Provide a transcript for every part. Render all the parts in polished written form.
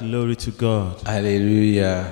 Glory to God. Alléluia.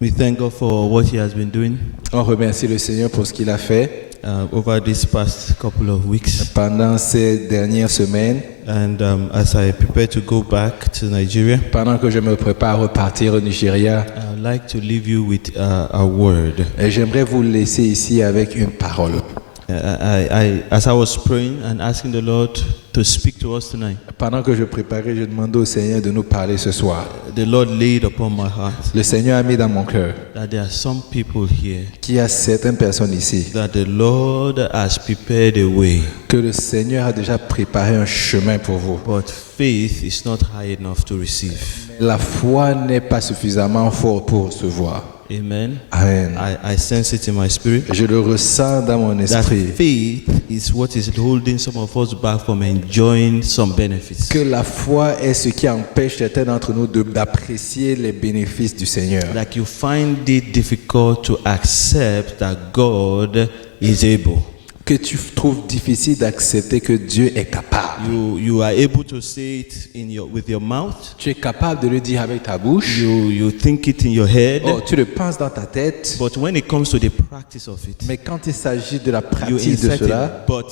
We thank God for what He has been doing On remercie le Seigneur pour ce qu'il a fait over these past couple of weeks. pendant ces dernières semaines. And as I prepare to go back to Nigeria, Pendant que je me prépare à repartir au Nigeria, I would like to leave you with a word. et j'aimerais vous laisser ici avec une parole. As I was praying and asking the Lord to speak to us tonight, Pendant que je préparais, je demandais au Seigneur de nous parler ce soir. the Lord laid upon my heart Le Seigneur a mis dans mon cœur that there are some people here qu'il y a certaines personnes ici, that the Lord has prepared a way, que le Seigneur a déjà préparé un chemin pour vous. but faith is not high enough to receive. La foi n'est pas suffisamment forte pour recevoir. Amen. Amen. I sense it in my spirit. Je le ressens dans mon That esprit. faith is what is holding some of us back from enjoying some benefits. Que la foi est ce qui empêche certains d'entre nous d'apprécier les bénéfices du Seigneur. Like you find it difficult to accept that God is able. Que tu trouves difficile d'accepter que Dieu est capable. You are able to say it with your mouth. Tu es capable de le dire avec ta bouche. You think it in your head. Oh, tu le penses dans ta tête. But when it comes to the practice of it, Mais quand il s'agit de la you pratique de insert cela, a but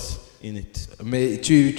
in it. mais tu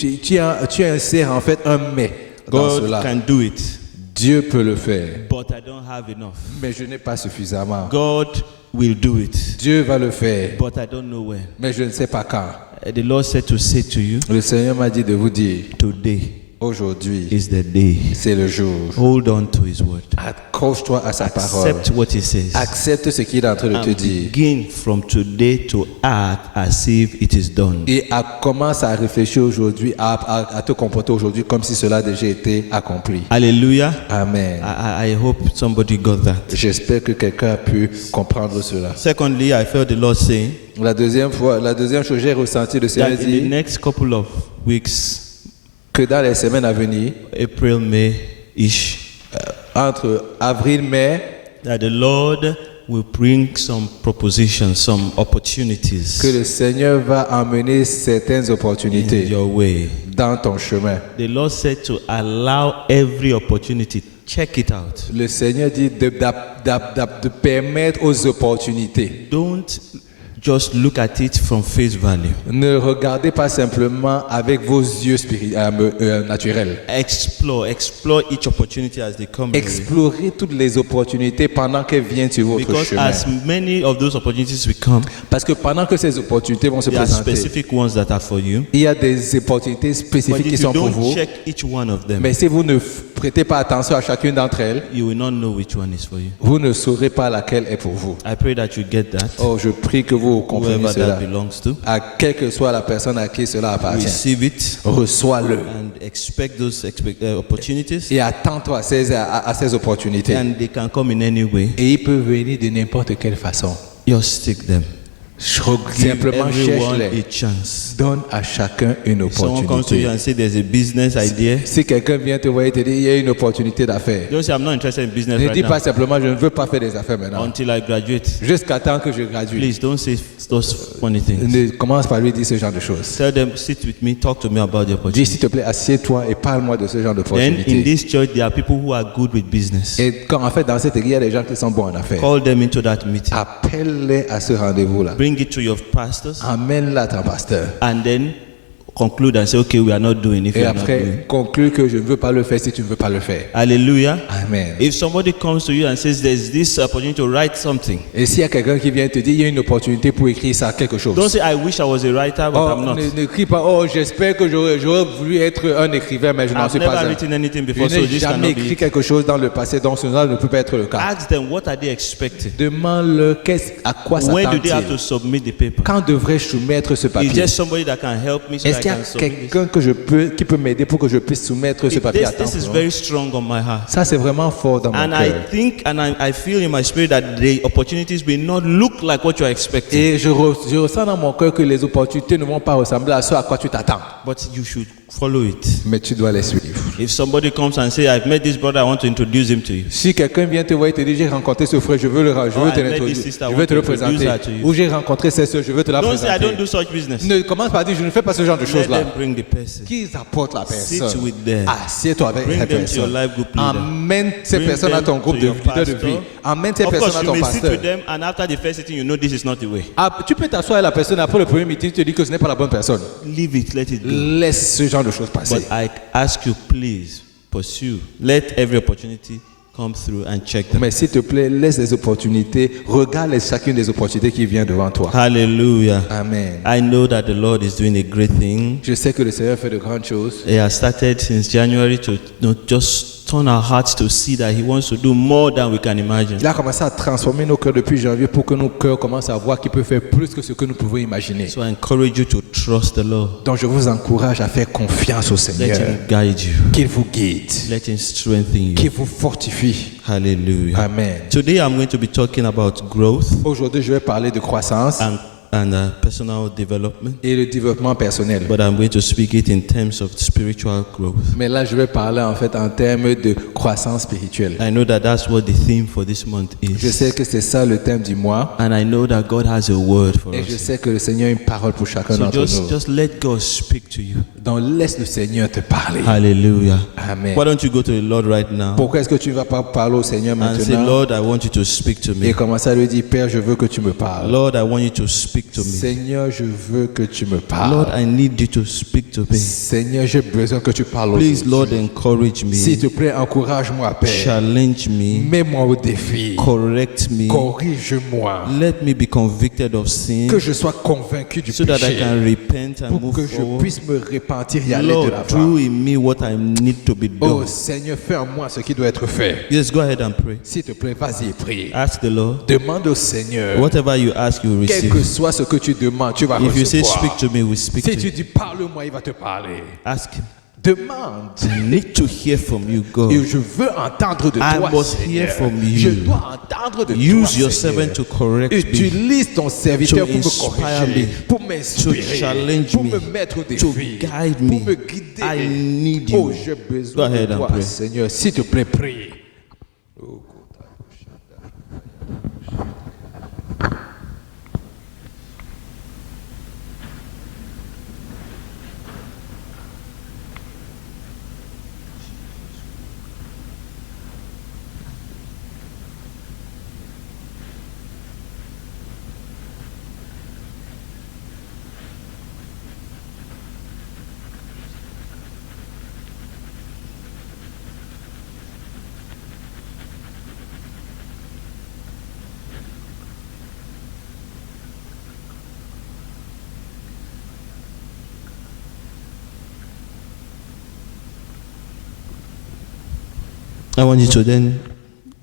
insères en fait un mais dans God cela. can do it, Dieu peut le faire, but I don't have enough. mais je n'ai pas suffisamment. God will do it, Dieu va le faire, but I don't know when. mais je ne sais pas quand. The Lord said to say to you, Le Seigneur m'a dit de vous dire, today aujourd'hui, is the day. c'est le jour. Hold on to His word. Accroche-toi à sa parole. Accept what He says. Accepte ce qu'il est en train de te And dire. begin from today to act as if it is done. Et commence à réfléchir aujourd'hui, à te comporter aujourd'hui comme si cela a déjà été accompli. Hallelujah. Amen. I hope somebody got that. J'espère que quelqu'un a pu comprendre cela. Secondly, I felt the Lord saying La deuxième chose, j'ai ressenti le that Seigneur in the dire next couple of weeks, que dans les semaines à venir, April, May-ish, entre avril et mai, that the Lord will bring some propositions, some opportunities que le Seigneur va emmener certaines in opportunités your way. dans ton chemin. The Lord said to allow every opportunity. Check it out. Le Seigneur dit de permettre aux opportunités. Don't just look at it from face value. Ne regardez pas simplement avec vos yeux naturels. Explore each opportunity as they come. Explorez toutes les opportunités pendant qu'elles viennent sur votre Because chemin. as many of those opportunities will come, Parce que pendant que ces opportunités vont se there are présenter, specific ones that are for you. il y a des opportunités But spécifiques qui if you sont pour don't vous. check each one of them, Mais si vous ne prêtez pas attention à chacune d'entre elles, you will not know which one is for you. vous ne saurez pas laquelle est pour vous. I pray that you get that. Oh, je prie que vous compreniez Whoever cela. that belongs to, À quelle que soit la personne à qui cela appartient, receive it reçois-le and expect those opportunities, et attends-toi à ces opportunités. and they can come in any way. Et il peut venir de n'importe quelle façon. Just take them. Give Simplement everyone cherche-les. a chance. Donne à chacun une If someone comes to you opportunité. and say there's a business idea, Si quelqu'un vient te voir et te dit il y a une opportunité d'affaires, don't say I'm not interested in business ne right dis now pas simplement je ne veux pas faire des affaires maintenant. until I graduate. Jusqu'à temps que je gradue. Please don't say those funny things. Ne commence par lui dire ce genre de choses. Tell them, sit with me, talk to me about the Dis opportunity. s'il te plaît, assieds-toi et parle-moi de ce genre Then in d'opportunité. this church, there are people who are good with business. Et quand en fait dans cette église, il y a des gens qui sont bons en affaires. Call them into that meeting. Appelle-les à ce rendez-vous-là. Bring it to your pastors, Amène-la à ton pasteur. and then conclude and say, okay, we are not doing if Et you are not doing. après, conclue que je ne veux pas le faire si tu ne veux pas le faire. Hallelujah. Amen. If somebody comes to you and says there's this opportunity to write something, Et s'il y a quelqu'un qui vient te dire il y a une opportunité pour écrire ça, quelque chose. don't say I wish I was a writer, but Oh, I'm not. ne crie pas, oh, j'espère que j'aurais voulu être un écrivain, mais je n'en I've suis never pas un. written anything Je before, so n'ai this jamais cannot be écrit it. quelque chose dans le passé, donc cela ne peut pas être le cas. Ask them what are they expecting. Demande-le à quoi When do they have s'attend-il. to submit the paper? Quand devrais-je soumettre ce Is papier? there somebody that can help me so Est-ce I qu'il y a can submit this? quelqu'un qui peut m'aider pour que je puisse soumettre ce papier à temps? This is very strong on my heart. Ça, c'est vraiment fort dans mon And I cœur. think and I feel in my spirit that the opportunities may not look like what you are expecting, Et je ressens dans mon cœur que les opportunités ne vont pas ressembler à ce à quoi tu t'attends. but you should follow it. Mais tu dois les suivre. If somebody comes and says, I've met this brother, I want to introduce him to you. Si quelqu'un vient te voir et te dit j'ai rencontré ce frère, je veux te I met l'introduire, this sister, I je want veux te to le introduce présenter. her to you. Ou j'ai rencontré cette soeur, je veux te la Don't say, I don't présenter. do such business. Ne commence pas à dire je ne fais pas ce genre de Let choses-là. them bring the person. Qu'ils apportent la Sit personne. with them. Assieds-toi avec Bring la them to your personne. life group leader. Amène ces Bring personnes à them ton groupe to de your leader de pastor. vie. Amène ces Of personnes course, à you ton may sit pasteur. with them, and after the first sitting, you know this is not the way. Ah, tu peux t'asseoir avec la personne après le premier meeting, tu te dis que ce n'est pas la bonne personne. Leave it, let it go. Laisse ce genre de choses passer. But I ask you, please pursue. Let every opportunity come through and check them. Mais s'il te plaît, laisse les opportunités, regarde chacune des opportunités qui viennent devant toi. Hallelujah. Amen. I know that the Lord is doing a great thing. Je sais que le Seigneur fait de grandes choses. He has started since January to just turn our hearts to see that He wants to do more than we can imagine. Il a commencé à transformer nos cœurs depuis janvier pour que nos cœurs commencent à voir qu'il peut faire plus que ce que nous pouvons imaginer. So I encourage you to trust the Lord. Donc je vous encourage à faire confiance au Let Seigneur. Him guide you. Qu'il vous guide, Let Him strengthen you. qu'il vous fortifie. Hallelujah. Amen. Today I'm going to be talking about growth Aujourd'hui, je vais parler de croissance and personal development, et le développement personnel. but I'm going to speak it in terms of spiritual growth. Mais là, je vais parler en fait en termes de croissance spirituelle. I know that that's what the theme for this month Je is. sais que c'est ça le thème du mois. And I know that God has a word for Et je us. sais que le Seigneur a une parole pour chacun So d'entre nous. just let God speak to you. Donc laisse le Seigneur te parler. Hallelujah. Amen. Why don't you go to the Lord right now Pourquoi est-ce que tu ne vas pas parler au Seigneur and say, maintenant Lord, I want you to speak to et me. commencer à lui dire, Père, je veux que tu me parles. Lord, I want you to speak to me. Seigneur, je veux que tu me Lord, parles. I need you to speak to me. Seigneur, j'ai besoin que tu parles Please, aujourd'hui. Lord, encourage S'il me, te plaît, encourage-moi, Père. challenge me, Mets-moi au défi. correct me, Corrige-moi. let me be convicted of sin Que je sois convaincu du so that I péché. can repent and Pour move que je forward. puisse me repentir et aller de Lord, l'avant. do in me what I need to be Oh done. Seigneur, fais en moi ce qui doit être fait. Yes, go ahead and pray. S'il te plaît, vas-y et prie. Ask the Lord. Demande au Seigneur. Whatever you ask, you will Quel receive. que soit ce que tu demandes, tu vas If you say, recevoir. speak to me, we speak Si to tu you. dis parle-moi, il va te parler. Ask Him. Demande. I need to hear from you, Et God. je veux entendre de I toi, must Seigneur. hear from you. Je dois entendre de toi, Use your Seigneur. servant to correct me, Utilise ton serviteur to pour me inspire corriger, me, pour to m'inspirer, challenge pour me, me mettre au to défi, guide pour me. me guider. I need Oh, you. j'ai Go besoin ahead de and toi, pray. Seigneur. S'il te plaît, prie. I want you to then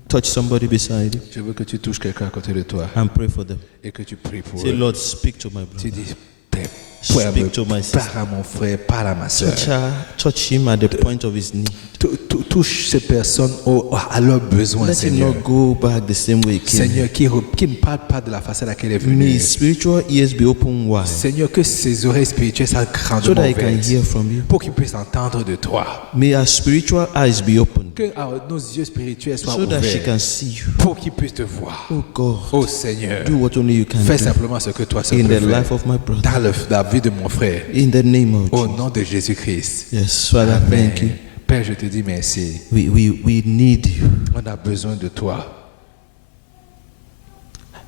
touch somebody beside you Je veux que tu touches quelqu'un à côté de toi and pray for them. et que tu pries pour Say, eux. Lord, speak to my Tu brother. dis, Père, Speak to my sister. parle à mon frère, parle à ma soeur. Touch her, touch him at the point of his need. Touche ces personnes à leurs besoins, Let him Seigneur. not go back the same way he came. Seigneur, qui ne parle pas de la façon à laquelle elle est May venue. his spiritual ears be open wide Seigneur, que ses oreilles spirituelles soient so grandement that he can ouvertes hear from you. pour qu'il puisse entendre de toi. May our spiritual eyes be open Que nos yeux spirituels soient so that she ouverts can see you. pour qu'il puisse te voir. Oh God, Oh Seigneur, do what only you can fais do simplement ce que toi seul in peux the faire. life of my brother. Dans la vie de mon frère, In the name of au Jesus. nom de Jésus-Christ. Yes, Father, Amen. thank you. Père, je te dis merci. We need you. On a besoin de toi.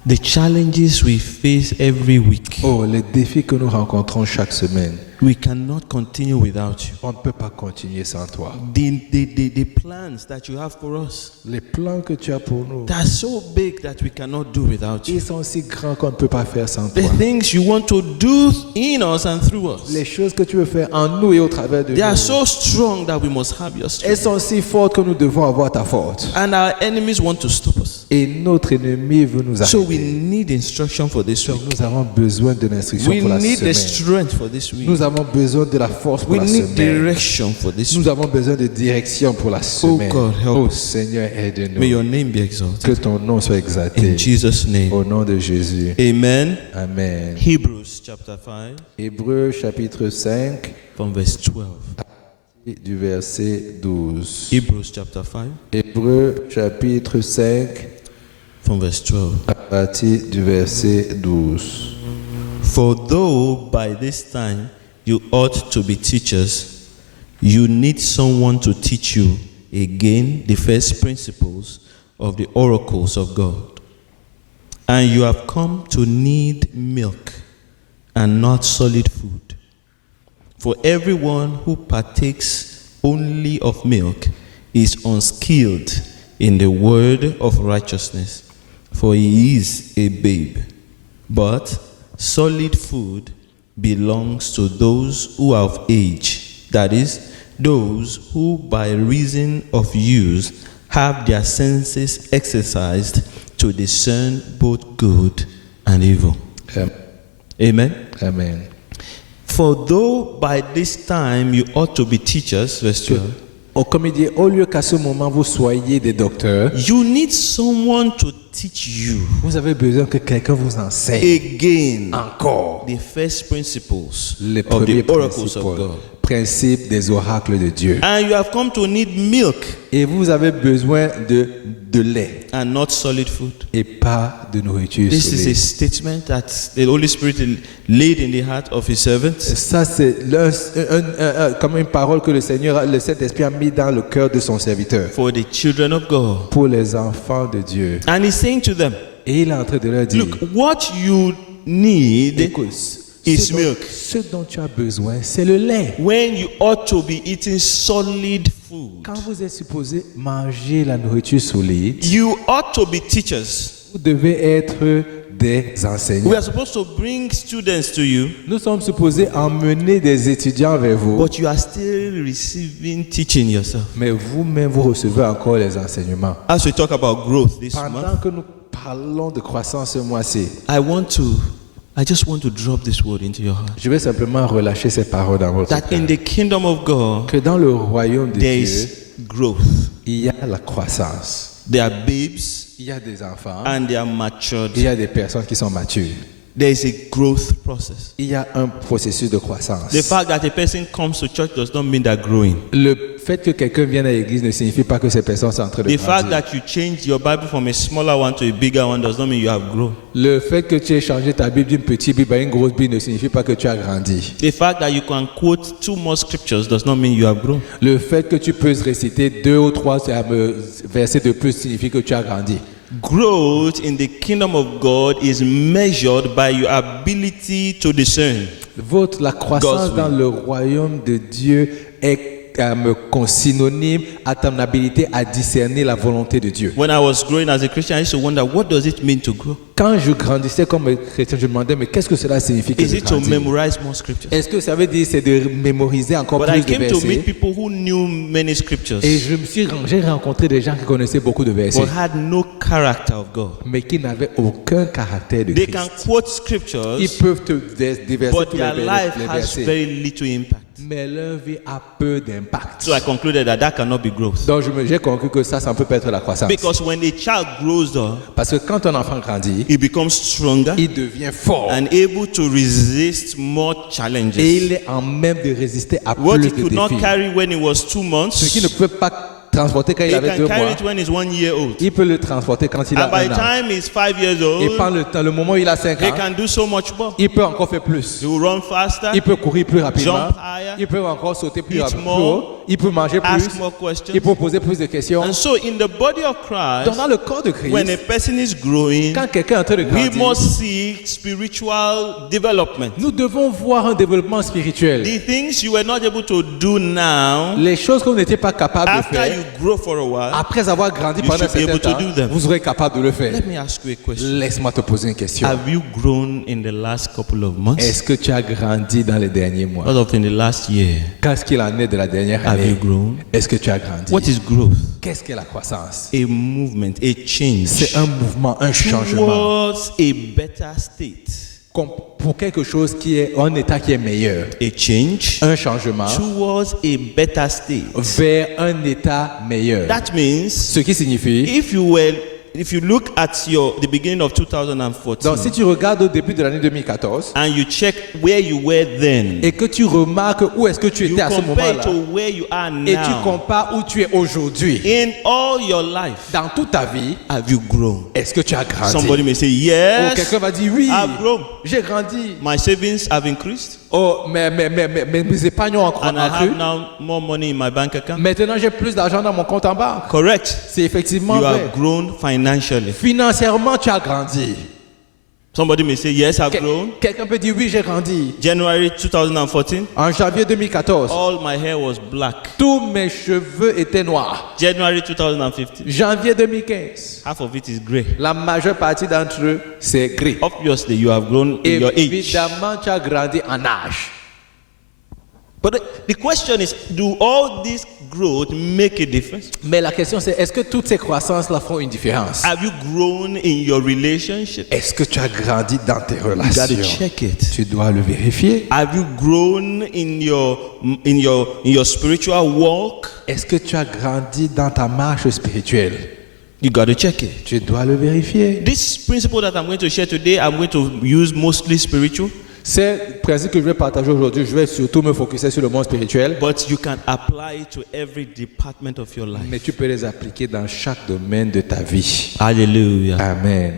The challenges we face every week, Oh, les défis que nous rencontrons chaque semaine, we cannot continue without you. on ne peut pas continuer sans toi. The plans that you have for us, Les plans que tu as pour nous, they are so big that we cannot do without you. ils sont si grands qu'on ne peut pas faire sans The toi. things you want to do in us and through us, Les choses que tu veux faire en nous et au travers de they are nous, so strong that we must have your strength. elles sont si fortes que nous devons avoir ta force. And our enemies want to stop us. Et notre ennemi veut nous So we arrêter. need instruction for this Donc week. nous avons besoin de l'instruction We pour la need the semaine. strength for this week. Nous avons besoin de la force pour We la need semaine. direction for this week. Nous avons besoin de direction pour la semaine. God, help Oh us. Seigneur, May aide-nous. your name be exalted. Que ton nom soit exalté. In Jesus' name. Au nom de Jésus. Amen. Amen. Hebrews chapter 5 Hébreux chapitre 5, from verse 12. du verset 12. Hebrews chapter 5, Hébreux chapitre 5, from verse 12. à partir du verset 12. For though by this time you ought to be teachers, you need someone to teach you again the first principles of the oracles of God. And you have come to need milk and not solid food. For everyone who partakes only of milk is unskilled in the word of righteousness, for he is a babe. But solid food belongs to those who are of age, that is, those who by reason of use have their senses exercised to discern both good and evil. Amen. Amen. For though by this time you ought to be teachers, verse 12, Oh, comme il dit, au lieu qu'à ce moment vous soyez des docteurs, you need someone to teach you vous avez besoin que quelqu'un vous enseigne again encore the first principles les of premiers the oracles of God. principes des oracles de Dieu. And you have come to need milk Et vous avez besoin de lait and not solid food. et pas de nourriture This is a solide. statement that the Holy Spirit laid in the heart of his servants. Ça, c'est comme une parole que le Saint-Esprit a mis dans le cœur de son serviteur For the children of God. pour les enfants de Dieu. And he's saying to them, Et il est en train de leur dire, look, what you need écoute, is ce dont- milk. ce dont tu as besoin, c'est le lait. When you ought to be eating solid food. Quand vous êtes supposé manger la nourriture solide, You ought to be teachers. vous devez être des enseignants. We are supposed to bring students to you, Nous sommes supposés emmener des étudiants vers vous, but you are still receiving teaching yourself. mais vous-même, vous recevez encore les enseignements. As we talk about growth this month, Pendant que nous parlons de croissance ce mois-ci, I just want to drop this word into your heart. je vais simplement relâcher ces paroles dans votre That cœur. in the kingdom of God, Que dans le royaume de there Dieu, is growth. il y a la croissance. There are babes Il y a des enfants, and they are il y matured. a des personnes qui sont matures. There is a growth process. Il y a un processus de croissance. The fact that a person comes to church does not mean they're growing. Le fait que quelqu'un vienne à l'église ne signifie pas que ces personnes sont en train de The fact grandir. that you change your Bible from a smaller one to a bigger one does not mean you have grown. Le fait que tu aies changé ta Bible d'une petite Bible à une grosse Bible ne signifie pas que tu as grandi. The fact that you can quote 2 more scriptures does not mean you have grown. Le fait que tu peux réciter 2 ou 3 versets de plus signifie que tu as grandi. Growth in the kingdom of God is measured by your ability to discern. La croissance God's dans will. le royaume de Dieu est synonyme à ton habilité à discerner la volonté de Dieu. When I was growing as a Christian, I used to wonder, what does it mean to grow? Quand je grandissais comme chrétien, je me demandais, mais qu'est-ce que cela signifie que Is je it to grandis? memorize more scriptures? Est-ce que ça veut dire c'est de mémoriser encore But I plus de came to versets? meet people who knew many scriptures Et j'ai rencontré des gens qui connaissaient beaucoup de versets, but had no character of God. mais qui n'avaient aucun caractère de They Christ. can quote Ils scriptures, peuvent te déverser but tous their life les has versets, very little impact. mais leur vie a peu d'impact. So I concluded that cannot be growth. Donc j'ai conclu que ça ne peut pas être la croissance. Because when a child grows up, Parce que quand un enfant grandit, he becomes stronger il devient fort and able to resist more et challenges. il est en même de résister à What plus he de could not défis. carry when he was 2 months, Ce qui ne pouvait pas transporter quand he il avait can 2 carry mois, it when he's 1 year old. il peut le transporter quand il And a by 1 the an. time he's 5 years Et old, par le moment où il a 5 he ans, can do so much more. il peut encore faire plus. He will run faster, Il peut courir plus rapidement. jump higher, Il peut encore sauter plus eat rapidement. more, Il peut manger ask plus. more Il questions. peut poser plus de questions. And so in the body of Christ, Dans le corps de when a Christ, person is growing, quand quelqu'un est en train de we grandir, must seek spiritual development. nous devons voir un développement spirituel. The things you were not able to do now, Les choses que vous n'étiez pas capable de after faire, you grow for a while, après avoir grandi You pendant un should be certain able to temps, do them. vous serez capable de le faire. let me ask you a question. Laisse-moi te poser une question. Have you grown in the last couple of months? Est-ce que tu as grandi dans les derniers mois? What of in the last year? Qu'est-ce qu'il en est de la dernière Have you année? grown? Est-ce que tu as grandi? What is growth? Qu'est-ce qu'est la croissance? A movement, a change C'est un mouvement, un changement towards a better state. pour quelque chose qui est un état qui est meilleur. A change Un changement towards a better state. vers un état meilleur. That means Ce qui signifie, if you were if you look at the beginning of 2014 Donc, si tu regardes au début de l'année 2014 and you check where you were then, et que tu remarques où est-ce que tu you étais à ce compare moment-là it to where you are et tu now. compares où tu es aujourd'hui, In all your life, dans toute ta vie, have you grown? est-ce que tu as grandi? Somebody may say, Oh, yes, quelqu'un va dire oui, I've grown. j'ai grandi. My savings have increased, Oh, mes épargnes ont and I accru. have now more money in my bank account. Maintenant, j'ai plus d'argent dans mon compte en banque. Correct. C'est effectivement You vrai. have grown financially. Financièrement, tu as grandi. Somebody may say, yes, I've grown. Quelqu'un peut dire oui, j'ai grandi. January 2014, En janvier 2014, all my hair was black. tous mes cheveux étaient noirs. January 2015, Janvier 2015, half of it is gray. la majeure partie d'entre eux, c'est gris. Obviously, you have grown in your age. Évidemment, tu as grandi en âge. But the question is, do all this growth make a difference? Mais la question c'est, est-ce que toutes ces croissances-là font une différence? Have you grown in your relationship? Est-ce que tu as grandi dans tes You got to relations? check it. Tu dois le vérifier. Have you grown in your spiritual walk? Est-ce que tu as grandi dans ta marche spirituelle? You got to check it. Tu dois le vérifier. This principle that I'm going to share today, I'm going to use mostly spiritual, C'est le principe que je vais partager aujourd'hui. Je vais surtout me focuser sur le monde spirituel. but you can apply it to every department of your life. Mais tu peux les appliquer dans chaque domaine de ta vie. Hallelujah. Amen.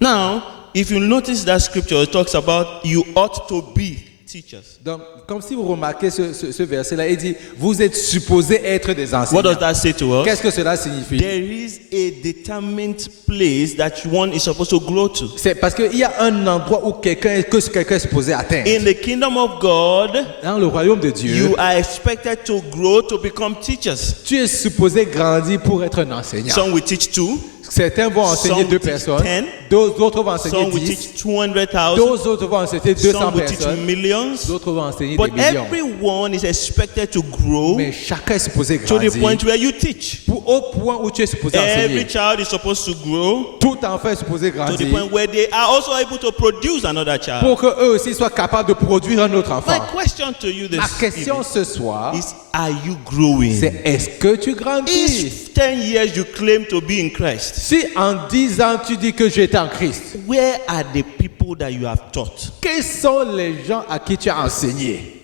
Now, if you notice that scripture, it talks about you ought to be teachers. Donc, comme si vous remarquez ce verset-là, il dit, vous êtes supposés être des What enseignants. does that say to us? Qu'est-ce que cela signifie? There is a determined place that one is supposed to grow to. C'est parce qu'il y a un endroit où quelqu'un est supposé atteindre. In the kingdom of God, Dans le royaume de Dieu, you are expected to grow to become teachers. tu es supposé grandir pour être un enseignant. Some will teach 2, Certains vont enseigner Some 2 will teach personnes, 10, d'autres vont enseigner some will 10, teach 200,000, d'autres vont enseigner 200 some will teach personnes, millions. d'autres vont enseigner But des millions. everyone is expected to grow Mais chacun est supposé to the point grandir where you teach. au point où tu es supposé Every enseigner. child is supposed to grow Tout enfant est supposé to the grandir point where they are also able to produce another child. pour qu'eux aussi soient capables de produire un autre My enfant. question to you Ma this question evening ce soir, is, are you growing? c'est est-ce que tu grandis? If 10 years you claim to be in Christ, Si en 10 ans tu dis que j'étais en Christ, where are the people that you have taught? quels sont les gens à qui tu as enseigné?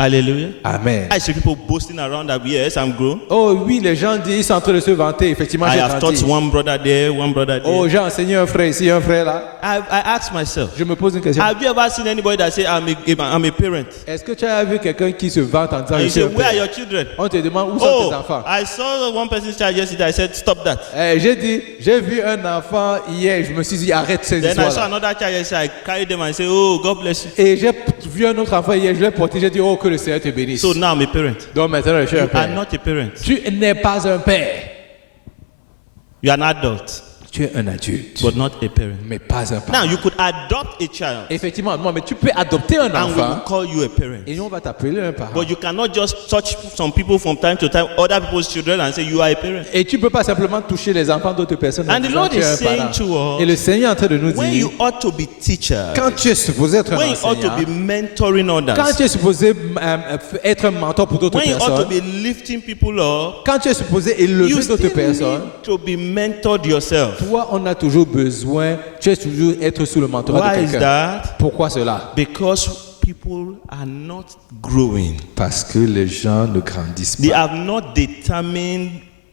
Hallelujah. Amen. I see people boasting around that, yes, I'm grown. Oh oui, les gens disent, ils sont en train de se vanter, effectivement, I j'ai have grandi. taught one brother there, one brother there. Oh, j'ai enseigné un frère ici, un frère là. I ask myself, Je me pose une question. have you ever seen anybody that say, I'm a parent? Est-ce que tu as vu quelqu'un qui se vante en disant, And je you suis say, un where are père? your children? On te demande, où sont Oh, tes enfants? I saw one person's child yesterday. I said, stop that. J'ai vu un enfant hier, je me suis dit, arrête ces Then I saw histoires-là. another child yesterday. I carried them and say, oh, God bless you. Et j'ai vu un autre enfant hier, je l'ai porté, j'ai dit, oh, que le Seigneur te bénisse. So now I'm a parent. Donc maintenant, je suis un You are père. not a parent. Tu n'es pas un père. You are an adult, Tu es un adulte, but not a parent. mais pas un parent. Now you could adopt a child, Effectivement, non, mais tu peux adopter un and we will enfant call you a parent. et on va t'appeler un parent. But you cannot just touch some people from time to time, other people's children, and say you are a parent. Et tu ne peux pas simplement toucher les enfants d'autres personnes en And the disant Lord tu es is un saying parent. to us, Et le Seigneur est en train de nous When dire, you ought to be teachers, quand tu es supposé être un when you ought to enseignant, be mentoring quand others, tu es supposé être un mentor pour d'autres when you ought to personnes, be lifting people up, quand tu es supposé you élever still d'autres personnes, need to be mentored yourself. toi, on a toujours besoin, tu es toujours être sous le mentorat de Why is quelqu'un. that? Pourquoi cela? Because people are not growing. Parce que les gens ne grandissent They pas. have not determined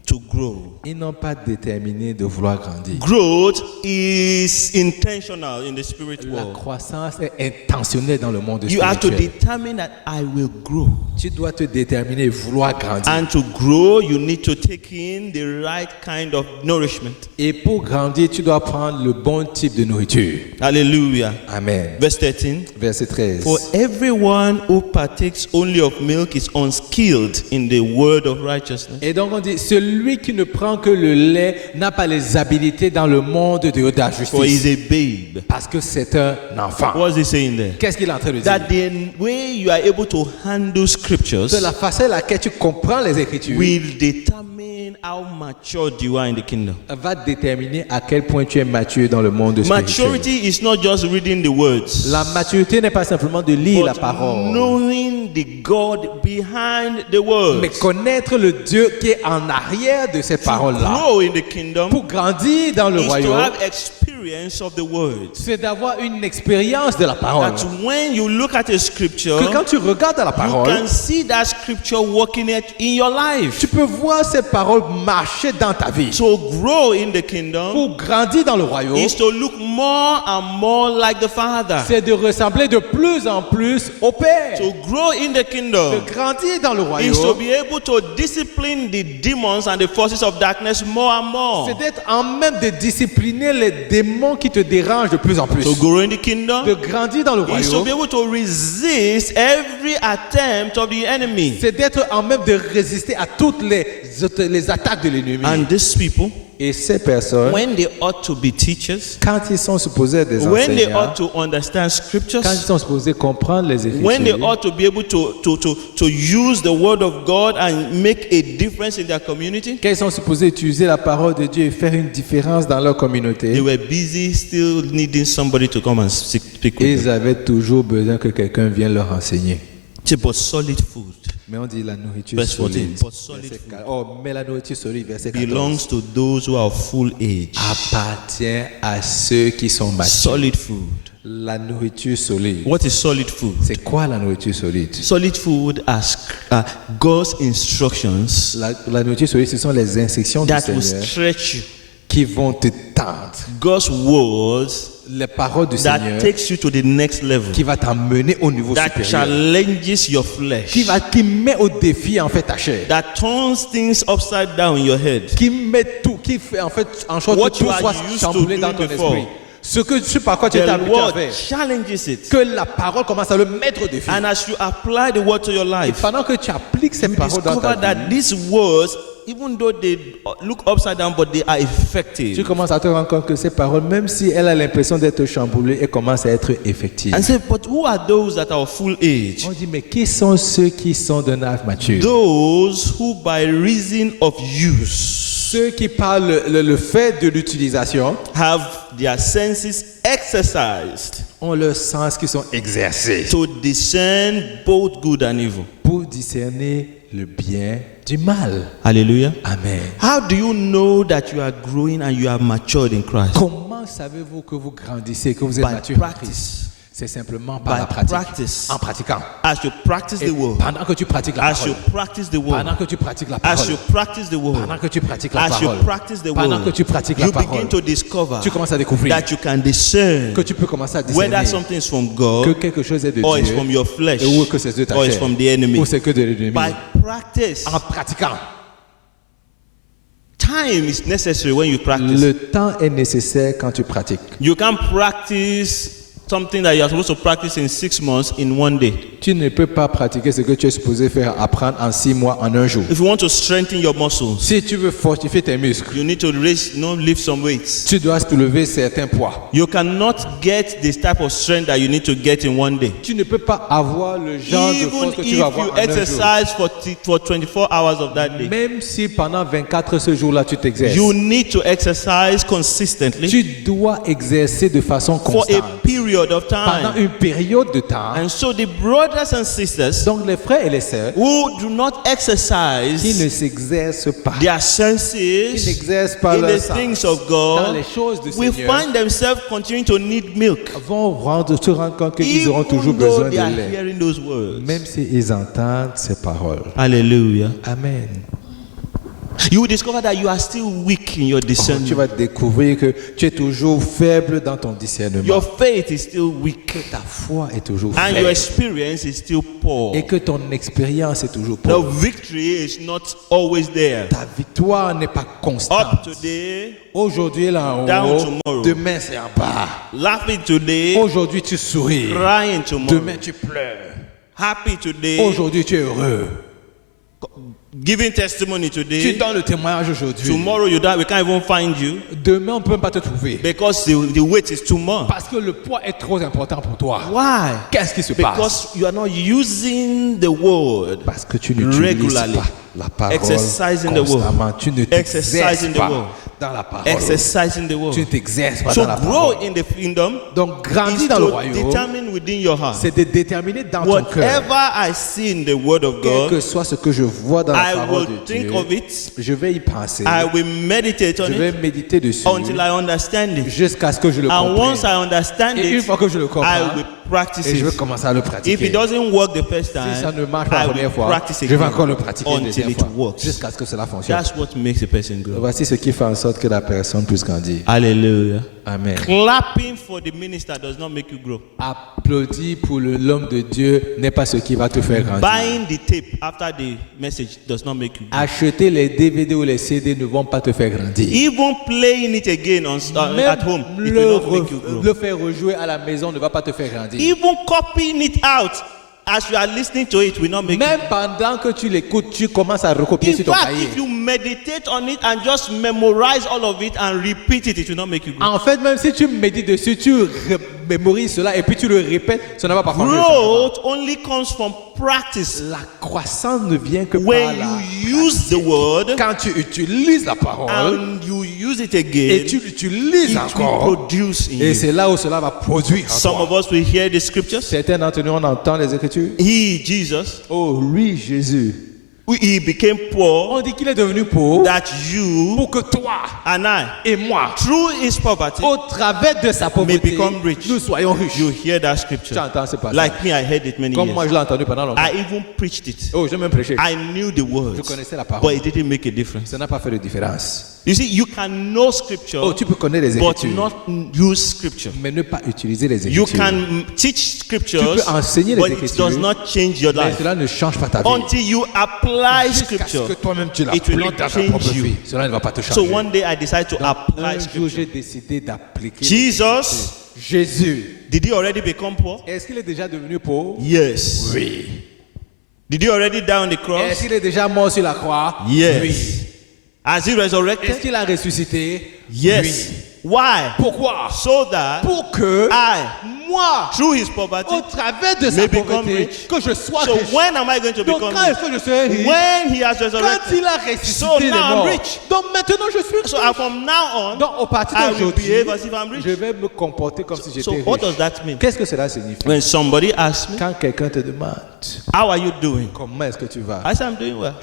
to grow. Ils n'ont pas déterminé de vouloir grandir. Growth is intentional in the spirit La world. croissance est intentionnelle dans le monde You have to spirituel. determine that I will grow. Tu dois te déterminer, vouloir grandir. And to grow, you need to take in the right kind of nourishment. Et pour grandir, tu dois prendre le bon type de nourriture. Hallelujah. Amen. Verse 13. Verset 13. For everyone who partakes only of milk is unskilled in the word of righteousness. Et donc on dit, celui qui ne prend que le lait n'a pas les habilités dans le monde de la For he justice. is a babe. Parce que c'est un enfant. What's he saying there? Qu'est-ce qu'il est en train de dire? That the way you are able to handle scriptures C'est la façon à laquelle tu comprends les Écritures will determine how matured you are in the kingdom. va déterminer à quel point tu es mature dans le monde spirituel. Maturity is not just reading the words, La maturité n'est pas simplement de lire la but parole, knowing the God behind the words. mais connaître le Dieu qui est en arrière de ces paroles-là. Grow in the kingdom Pour grandir dans le is to royaume, have experience of the words. c'est d'avoir une expérience de la parole. That when you look at a scripture, Que quand tu regardes la you parole, can see that scripture working it in your life. tu peux voir ces paroles marcher dans ta vie. To grow in the kingdom Pour grandir dans le royaume, is to look more and more like the Father. c'est de ressembler de plus en plus au Père. To grow in the De kingdom grandir dans le is to royaume, be able to discipline the demons and the forces of darkness more and more. c'est d'être en même de discipliner les démons qui te dérangent de plus en plus. To grow in the De kingdom grandir dans le is to be royaume, able to resist every attempt of the enemy. c'est d'être en même de résister à toutes les attaques de l'ennemi. And these people, Et ces personnes, when they ought to be teachers, quand ils sont supposés être des when they enseignants, ought to understand scriptures, quand ils sont supposés comprendre les when they Écritures, ought to be able to use the word of God and make a difference in their community, quand ils sont supposés utiliser la parole de Dieu et faire une différence dans leur they communauté, were busy still needing somebody to come and speak with ils them. avaient toujours besoin que quelqu'un vienne leur enseigner. Say, but solid food Mais on dit la nourriture Verse 14, solide. but solid Verset food 4. Oh, mais la nourriture solide, verset 14, belongs to those who are of full age. appartient à ceux qui sont matures. Solid food. La nourriture solide. What is solid food? C'est quoi la nourriture solide? Solid food as God's instructions La nourriture solide, ce sont les instructions du that will Seigneur stretch you. qui vont te tendre. God's words Les paroles du that Seigneur takes you to the next level. qui va t'emmener au niveau That supérieur. challenges your flesh. Qui met au défi en fait ta chair. That turns things upside down in your head. Qui met tout, qui fait en fait en sorte What que tout you are soit used to chamboulé doing dans ton before. esprit. Ce que par quoi tu étais The habitué à word faire. challenges it. Que la parole commence à le mettre au défi. And as you apply the word to your life, Pendant que tu appliques ces you paroles dans ta discover that vie, these words, even though they look upside down, but they are tu effective. commences à te rendre compte que ces paroles, même si elle a l'impression d'être chamboulée, elles commencent à être effectives. And say, but who are those that are of full age? On dit, mais qui sont ceux qui sont d'un âge mature? Those who, by reason of use, Ceux qui parlent le fait de l'utilisation have their senses exercised ont leurs sens qui sont exercés to discern both good and evil. pour discerner le bien du mal. Hallelujah. Amen. How do you know that you are growing and you are matured in Christ? Comment savez-vous que vous grandissez, que vous êtes By mature en Christ? practice. C'est simplement par By la pratique. practice. En pratiquant. As you practice Et the word, pendant que tu pratiques la as you parole. practice the word, Pendant que tu pratiques la as parole. you practice the word, Pendant que tu pratiques la as you parole. practice the Pendant que word, tu pratiques la you begin parole. to discover Tu commences à découvrir that you can discern que tu peux commencer à whether discerner something is from que God quelque chose est de or it's Dieu from your flesh ou que c'est de ta or it's chair from the enemy. ou c'est que de l'ennemi. By practice, En pratiquant. time is necessary when you practice. Le temps est nécessaire quand tu pratiques. You can't practice something that you are supposed to practice in 6 months in one day. Tu ne peux pas pratiquer ce que tu es supposé faire, apprendre en 6 mois, en un jour. If you want to strengthen your muscles, Si tu veux fortifier tes muscles, you need to lift some weights. tu dois soulever certains poids. You cannot get this type of strength that you need to get in one day. Tu ne peux pas avoir le genre de Even force que if tu vas avoir you en un jour. exercise for 24 hours of that day, Même si pendant 24 ce jour-là, tu t'exerces. you need to exercise consistently Tu dois exercer de façon for constante. a period of Pendant time. une période de temps. And so the brothers and sisters Donc les frères et les sœurs who do not qui ne exercise s'exercent pas, their qui senses n'exercent pas in leur the sens things of dans les God choses du will Seigneur, find themselves continuing to need milk, vont se rendre compte qu'ils auront toujours even though besoin they de are lait. hearing those words. Même s'ils entendent ces paroles. Hallelujah. Amen. You will discover that you are still weak in your Tu discernment. vas découvrir que tu es toujours faible dans ton discernement. Your faith is still weak, Ta foi est toujours and your faible. experience is still poor. Et que ton expérience est toujours The pauvre. victory is not always there. Ta victoire n'est pas Up constante. today, Aujourd'hui là en Down haut, tomorrow. demain c'est en bas. laughing today, Aujourd'hui tu souris, crying tomorrow, demain tu pleures. happy today, Aujourd'hui tu es heureux. giving testimony Tu today. donnes le témoignage aujourd'hui. Tomorrow you die, we can't even find you Demain on ne peut même pas te trouver. because the weight is too much. Parce que le poids est trop important pour toi. Why? Qu'est-ce qui se passe? Because you are not using the word Parce que tu n'utilises regularly. pas la parole Exercising the word. constamment. Tu ne t'exerces Exercising the pas word. dans la parole. Exercising the Tu word. ne t'exerces pas So dans la grow parole. in the kingdom Donc, grandir is dans le to royaume, determine within your heart. c'est de déterminer dans ton cœur. Whatever I see in the word of Quel que God, soit ce que je vois dans la I parole will de think Dieu, of it. je vais y penser. I will meditate on Je vais it méditer dessus until I understand it. jusqu'à ce que je le And once comprenne. I understand Et une it, fois que je le I comprends, will practice et je vais it. commencer à le If pratiquer. it doesn't work the first Si ça time, ne marche pas la I première will fois, practice je vais again encore le pratiquer une until deuxième it fois, works. jusqu'à ce que cela fonctionne. That's what makes a person grow. Voici ce qui fait en sorte que la personne puisse grandir. Hallelujah. Amen. Clapping for the minister does not make you grow. Applaudis pour l'homme de Dieu n'est pas ce qui va te faire grandir. Buying the tape after the message does not make you grow. Acheter les DVD ou les CD ne vont pas te faire grandir. Even playing it again Même at home, it le, will not make you grow. le faire rejouer à la maison ne va pas te faire grandir. Even copying it out as you are listening to it will not make Même you pendant que tu l'écoutes, tu commences à recopier In sur ton fact, cahier. if you meditate on it and just memorize all of it and repeat it, it will not make you grow. En fait, même si tu médites dessus, tu mémorises cela et puis tu le répètes, ça ne va pas changer. Growth only comes from practice. La croissance ne vient que When par la you use the word quand tu utilises la parole and you use it et again, tu l'utilises it will encore, produce in et you. c'est là où cela va produire en Some of toi. us will hear the scriptures. Certains d'entre nous, on entend les Écritures. He, Jesus, Oh, lui, Jésus. he became poor On dit qu'il est devenu pauvre that you pour que toi and I, et moi, through his poverty, au travers de sa may pauvreté, become rich. nous soyons riches. You hear that Tu scripture. entends ce passage. Like me, I heard it many Comme moi, years. je l'ai entendu pendant longtemps. I even preached it. Oh, j'ai même prêché. I knew the Je words, connaissais la but parole. it didn't make a difference. Ça n'a pas fait de différence. You see, you can know scripture, Oh, tu peux connaître les but Écritures, not use scripture. mais ne pas utiliser les You Écritures. can teach scriptures, Tu peux enseigner les but it Écritures, does not change your Mais life. cela ne change pas ta vie. Until you apply Jusqu'à ce scripture. que toi-même tu it will l'appliques not dans ta change propre you. vie. Cela ne va pas te So changer. one day I decided to apply Un jour, scripture. j'ai décidé d'appliquer. Jesus, Jésus, did he already become poor? est-ce qu'il est déjà devenu pauvre? Yes. Oui. Did he already die on the Est-ce cross? qu'il est déjà mort sur la croix? Yes. Oui. Has he Est-ce resurrected? qu'il a ressuscité? Yes. Why? Pourquoi? So that Pour que moi, through his poverty, au travers de may sa become pauvreté, rich. que je sois so riche. when am I going to Donc become quand rich? est-ce que je serai riche? When he has Quand resurrected. il a ressuscité So les now I'm morts. rich. Donc maintenant je suis riche. So from now on, Donc au partir I will d'aujourd'hui, behave as if I'm je rich. vais me comporter comme si So j'étais what riche. does that mean? Qu'est-ce que cela signifie? When somebody asks me, Quand quelqu'un te demande how are you doing? comment est-ce que tu vas, I say I'm doing well.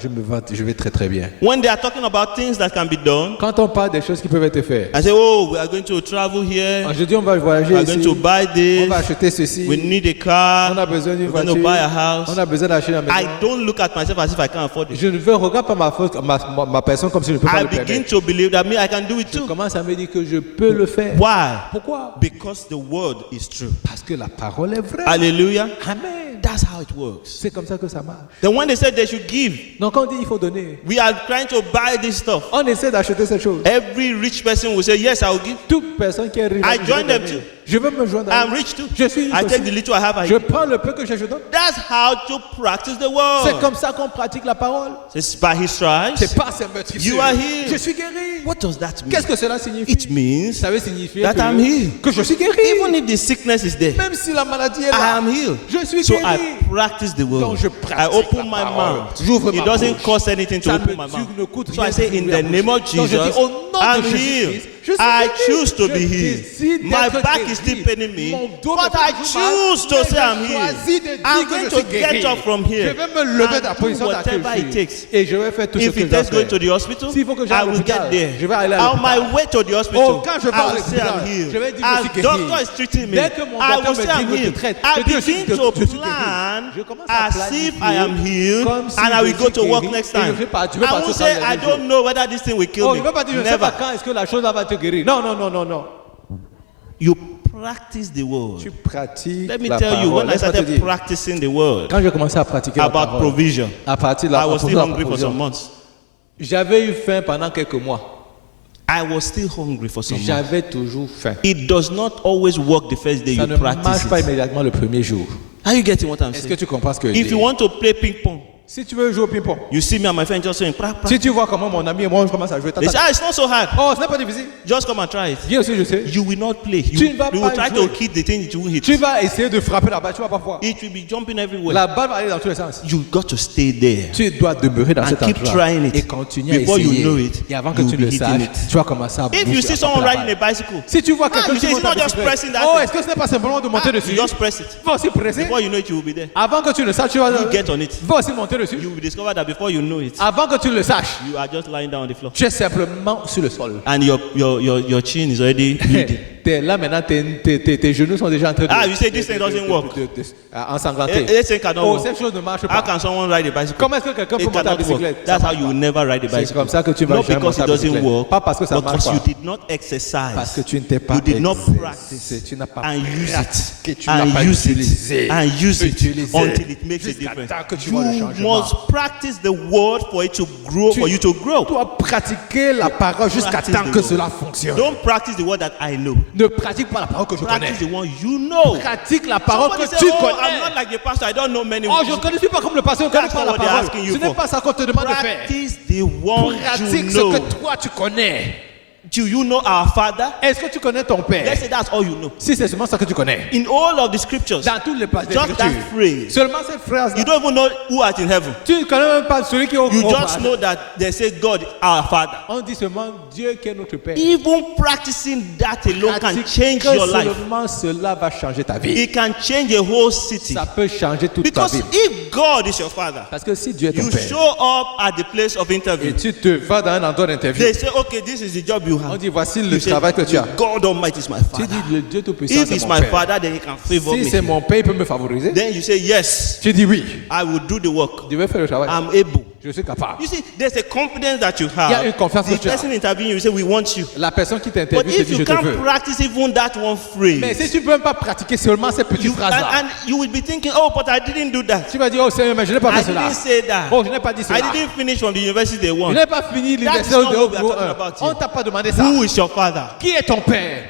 je vais très très bien. When they are talking about things that can be done, Quand on parle des choses qui peuvent être faites, I say, oh, we are going to travel here. aujourd'hui on va voyager We are going ici, to buy on this. va acheter ceci, We need a car. on a besoin d'une We're going to voiture, buy a house. on a besoin d'acheter une maison. I don't look at myself as if I can't afford it. Je ne veux regarde pas ma personne comme si je ne peux pas I le begin permettre. to believe that me, I can do it Je too. commence à me dire que je peux le faire. Why? Pourquoi? Because the word is true. Parce que la parole est vraie. Hallelujah. Amen. That's how it works. C'est comme ça que ça marche. Then when they said they should give, Donc on dit il faut donner. we are trying to buy this stuff. On essaie d'acheter cette chose. Every rich person will say, yes, I will give. Toute personne qui est riche, I je vais join them donner. too. Je veux me joindre à I'm eux. rich too. Je suis riche I aussi. take the little I have. I Je give. prends le peu que j'ai, je donne. That's how to practice the C'est word. comme ça qu'on pratique la parole. It's by his stripes. C'est pas ces meurtrissures. You are healed. Je suis guéri. What does that mean? Qu'est-ce que cela signifie? It means Ça veut signifier that I'm healed. que je suis guéri. Even if the sickness is there, Même si la maladie est I là, am healed. je suis So guéri. I practice the word. Donc je I pratique open la my parole. mouth. J'ouvre It ma doesn't bouche. cost anything to Ça open my ne mouth. coûte So rien I say, d'ouvrir in la the bouche. name of Donc je dis, Jesus, au nom I'm de healed. Jésus-Christ, je suis I guéri. choose to Je be décide healed. My d'être back guéri. is still paining me, Mon dos but me I fait mal, choose to mais say je I'm choisis healed. de dire I'm que going je to suis guéri. get up from Je here vais me lever de la and do position dans laquelle whatever je it suis. takes. Et je vais faire tout ce If que je it dois takes going to faire. the hospital, S'il faut que j'aille I à will l'hôpital, get there. je vais aller à On my l'hôpital. way to the hospital, Oh, quand je vais I à will say l'hôpital, I'm healed. je vais dire As je suis doctor guéri. is treating me, Dès que mon I docteur will me say I'm dit, me healed. traite, I je dis, je suis begin to guéri. plan Je commence à as if I am planifier healed comme si and I je will go suis to work guéri. next Et je time. vais partir I won't say I le don't know whether this thing will kill Oh, me. je ne vais pas dire, je ne sais Never. pas quand est-ce que la chose là va te guérir. Non, non, non, non, non. You practice the word. Tu pratiques Let me la tell you, parole. when I Laisse-moi te started dire, practicing the word quand j'ai commencé à pratiquer la about parole, provision, à partir de la I was still la hungry for provision, some months. j'avais eu faim pendant quelques mois. I was still hungry for some months. J'avais toujours faim. It does not always work the first day Ça you ne practice marche pas it. immédiatement le premier jour. Are you getting what I'm Est-ce que saying? tu comprends ce que je If you dis? want to play ping pong, Si tu veux jouer au ping-pong, You see me and my friend just saying, pra, pra. si tu vois comment mon ami et moi on commence à jouer, They say, it's not so hard. oh, ce n'est pas difficile. Just come and try it. Viens aussi, je sais. You will not play. Tu ne vas You will pas try jouer. to hit the thing that you won't hit. Tu vas essayer de frapper la balle, tu vas pas pouvoir. It will be jumping everywhere. La balle va aller dans tous les sens. You got to stay there. Tu dois demeurer dans And cet keep endroit trying it. et continuer à Before you essayer. know it, Et avant que you'll tu be le hitting saches, it. tu vas commencer à If you see someone riding a bicycle, Si tu vois quelqu'un you qui say, monte it's en not just bicyclette, pressing that oh, thing. est-ce que ce n'est pas simplement de monter dessus? You just press it. Va aussi presser. Before you know it, you will be there. Avant que tu le saches, tu vas You get on it. va aussi monter dessus. You will discover that before you know it, Avant que tu le saches, you are just lying down on the floor. tu es simplement sur le sol. And your chin is already bleeding. Là maintenant, tes genoux sont déjà en train de... Ah, you say this thing doesn't work. Ensanglanter. This thing cannot Oh, work. cette chose ne marche How pas. can someone ride a bicycle? Comment est-ce que quelqu'un peut It monter en cannot bicyclette? work. That's how you will never ride a C'est bicycle. comme ça que tu vas Not jamais because monter it en doesn't bicyclette. work, Pas parce que ça but marche because pas. you did not Parce que exercise. tu ne t'es pas You did not exercé. practice Tu n'as pas and use pratiqué, it tu n'as pas and use utilisé. it and use it Utilisé. until it makes a Jusqu'à difference. temps que tu vois le You changement. must practice the word for it to grow, for you to grow. Tu dois pratiquer la parole jusqu'à Practice temps the que word. cela fonctionne. Don't practice the word that I know. Ne pratique pas la parole que je connais. Practice the one you know. Pratique la parole Somebody que say, tu oh, connais. I'm not like the pastor. I don't know many Oh, words. je ne suis pas comme le pasteur, je ne connais That's pas not la what they're parole. asking you Ce n'est for. pas ça qu'on te demande de faire. Practice the one Pratique you ce know. que toi tu connais. Do you know our Father? Est-ce que tu connais ton Père? Let's say that's all you know. Si c'est seulement ça que tu connais. In all of the scriptures, Dans toutes les passages just that d'écriture. phrase. Seulement cette phrase. You don't even know who art in heaven. Tu ne connais même pas celui qui est au You au just bas. know that they say God, our Father. On dit seulement Dieu qui est notre Père. Even practicing that alone can Pratique change que your life. seulement cela va changer ta vie. It can change a whole city. Ça peut changer toute ta Because vie. if God is your Father, Parce que si Dieu est ton you Père show up at the place of et interview. tu te vas dans un endroit d'interview, They say, okay, this is the job you on have. dit voici You le say, travail que tu as. God Almighty is my Tu Father. dis le Dieu Tout-Puissant If c'est it's mon my Père. Father, then He can favor Si c'est me. mon Père, il peut me favoriser. Then you say, yes, Tu dis oui, I will do the work. je vais faire le travail. I'm able. Je suis capable. You see, there's a confidence that you Il y a have. une confiance que The tu as. person interviewing you, say, we want you. La personne qui But t'interviewe te if dit je you te veux. can't practice even that one Mais phrase, si tu ne peux même pas pratiquer seulement ces petites you, phrases-là, and you will be thinking, oh, but I didn't do that. tu vas dire oh Seigneur, mais je n'ai pas I fait cela. didn't say that. Oh, je n'ai pas dit cela. I didn't finish from the university they Je want. n'ai pas fini l'université That's not de what we are niveau talking 1. about On here. ne t'a pas demandé ça. Who is your father? Qui est ton Père?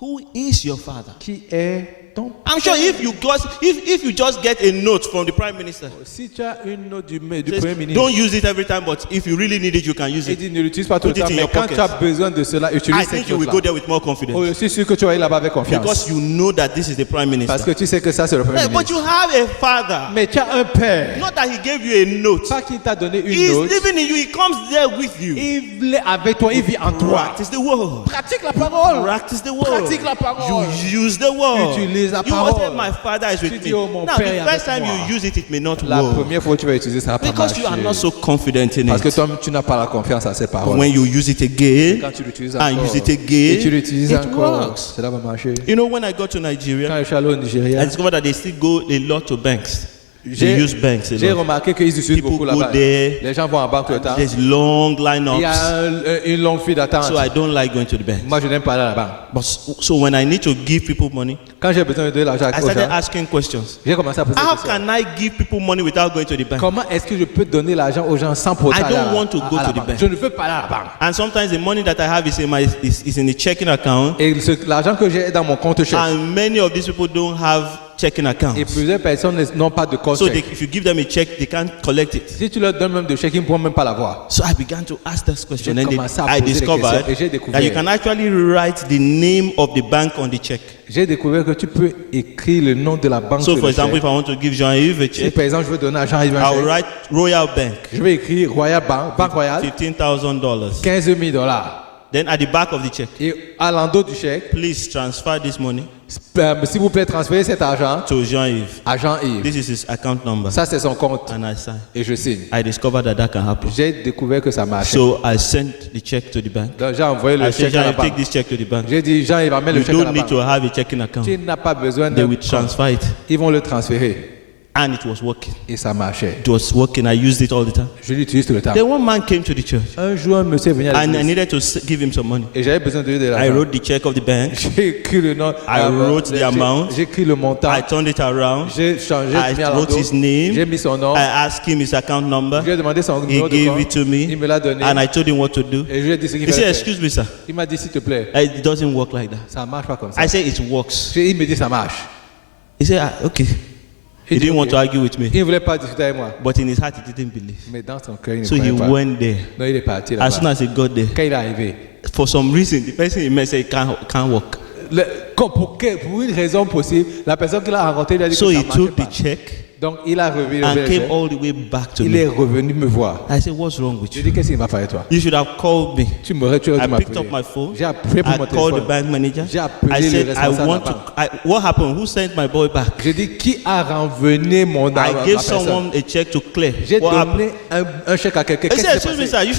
Who is your father? Qui est ton Père? I'm sure if you just get a note from the prime minister, Si tu as une note du says, Premier ministre, don't use it every time, but if you really need it, you can use il it. dit ne l'utilise pas tout le Put it temps, in mais your quand pocket. tu as besoin de cela, I utilise think cette you will go chose-là. there with more confidence Oh, je suis sûr que tu vas aller là-bas avec confiance. because you know that this is the prime Parce minister. que tu sais que ça, c'est le Premier Hey, but ministre. you have a father. Mais tu as un Père. Not that he gave you a note. Pas qu'il t'a donné une He's note. living in you. He comes there with you. Il est avec toi, il vit en toi. Practice the word. Pratique la parole. Practice the word. Pratique la parole. You use the word. Utilise la You will say, parole. my father is Tu with dis, me. oh, mon Now, Père the est first avec time moi. you use it, it may not La work. première fois que tu vas utiliser, ça va pas Because you are marcher. not so confident in Parce que it. toi, tu n'as pas la confiance à ces paroles. When you use it again, Quand tu l'utilises and encore, use it et again, tu l'utilises it encore, works. cela va marcher. You know, when I got to Quand Nigeria, je suis allé au I Nigeria, discovered that they still go a lot to banks. They j'ai use banks a j'ai lot. remarqué qu'ils utilisent People beaucoup go là-bas. there. Les gens vont en banque tout le temps. There's long Il y a lineups. une longue file d'attente. So I don't like going to the bank. Moi, je n'aime pas aller à la banque. But so when I need to give people money, Quand j'ai besoin de donner l'argent I aux started gens, asking questions. j'ai commencé à poser des How questions. can I give people money without going to the bank? Comment est-ce que je peux donner l'argent aux gens sans pour I aller à don't la- want to go à la to the banque? bank. Je ne veux pas aller à la banque. And sometimes the money that I have is in the checking account. Et l'argent que j'ai dans mon compte chèque. And many of these people don't have checking Et accounts. plusieurs personnes n'ont pas de compte So chèque. if you give them a check, they can't collect it. Si tu leur donnes même de chèque, ils ne pourront même pas l'avoir. So I began to ask this question. J'ai And commencé à I poser des discovered questions et j'ai découvert. that you can actually write the name of the bank on the check. J'ai découvert que tu peux écrire le nom de la banque So sur for le example, chèque. if I want to give Jean-Yves a Si check, par exemple je veux donner à Jean-Yves un I'll chèque, write Royal Bank, je vais écrire Royal Bank, Banque Royale, $15,000. 15 000 $. Then at the back of the check, Et à l'endos du chèque, please transfer this money s'il vous plaît, transférez cet argent to Jean-Yves. à Jean-Yves. This is his account number. Ça, c'est son compte. And I sign. Et je signe. I discovered that can happen. J'ai découvert que ça marchait. So I sent the check to the bank. Donc, j'ai envoyé I le said, chèque à la Jean-Yves, take banque. this check to the bank. J'ai dit, Jean, il va mettre You le chèque à la don't need banque. to have a checking account. Tu n'as pas besoin They de will transfer it. Ils vont le transférer. And it was working. Et ça marchait. It was working. I used it all the time. Je l'utilise tout le temps. Then one man came to the church Un jour, un monsieur est venu à and I l'église. needed to give him some money. Et j'avais besoin de lui de I l'argent. wrote the check of the bank. J'ai écrit le nom. wrote the amount. J'ai écrit le montant. I turned it around. J'ai changé. I mis à wrote l'endos. his name. J'ai mis son nom. I asked him his account number. Je lui ai demandé son He numéro de gave compte. it to me. Il me l'a donné. And I told him what to do. Et je lui ai dit ce qu'il He said, fallait faire. excuse me, sir. Il m'a dit, s'il te plaît, It doesn't work like that. ça marche pas comme ça. I said, it works. Il me dit, ça marche. He said, okay. He didn't want to argue with me. Il ne voulait pas discuter avec moi. But in his heart, he didn't believe. Mais dans son cœur, il ne So he croyait pas. went there. Non, il est parti As soon là-bas. as he got there, Quand il est arrivé, for some reason, the person he met said he can't walk. pour une raison possible, la personne qu'il a rencontrée lui a dit So que ça he marchait took pas. the check Donc il a revu and le came chèque. all the way back to Il est me. revenu me voir. I said, what's wrong with J'ai you? dit, qu'est-ce qu'il m'a fait avec toi? You should have called me. Tu aurais dû I picked m'appeler. up my phone. J'ai appelé pour I mon called the téléphone. bank manager. J'ai appelé I le said, I responsable de la want to. banque. What happened? Who sent my boy back? J'ai dit, qui a renvené mon I ma gave personne? someone a check to clear. J'ai What happened? donné un chèque à quelqu'un. He Qu'est-ce said, qui s'est excuse me, passé? sir. You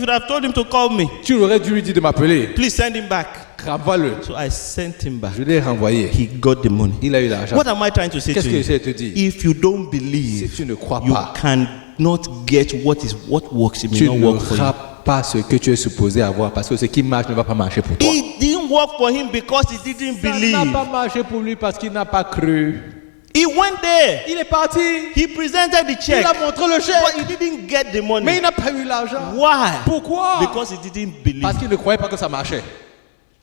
should have told him to call me. Tu aurais dû lui dire de m'appeler. Please send him back. Renvoie-le. So I sent him back. Je l'ai renvoyé. He got the money. Il a eu l'argent. What am I trying to say Qu'est-ce to que you? j'essaie de te dire? If you don't Si believe, tu ne crois you pas, cannot get what works. It may tu not work for you. n'auras pas ce que tu es supposé avoir parce que ce qui marche ne va pas marcher pour toi. It didn't work for him because he didn't Ça n'a believe. pas marché pour lui parce qu'il n'a pas cru. He went there. Il est parti. He presented the Il check. a montré le But chèque. he didn't get the Mais money. il n'a pas eu l'argent. Why? Pourquoi? Because he didn't believe. Parce qu'il ne croyait pas que ça marchait.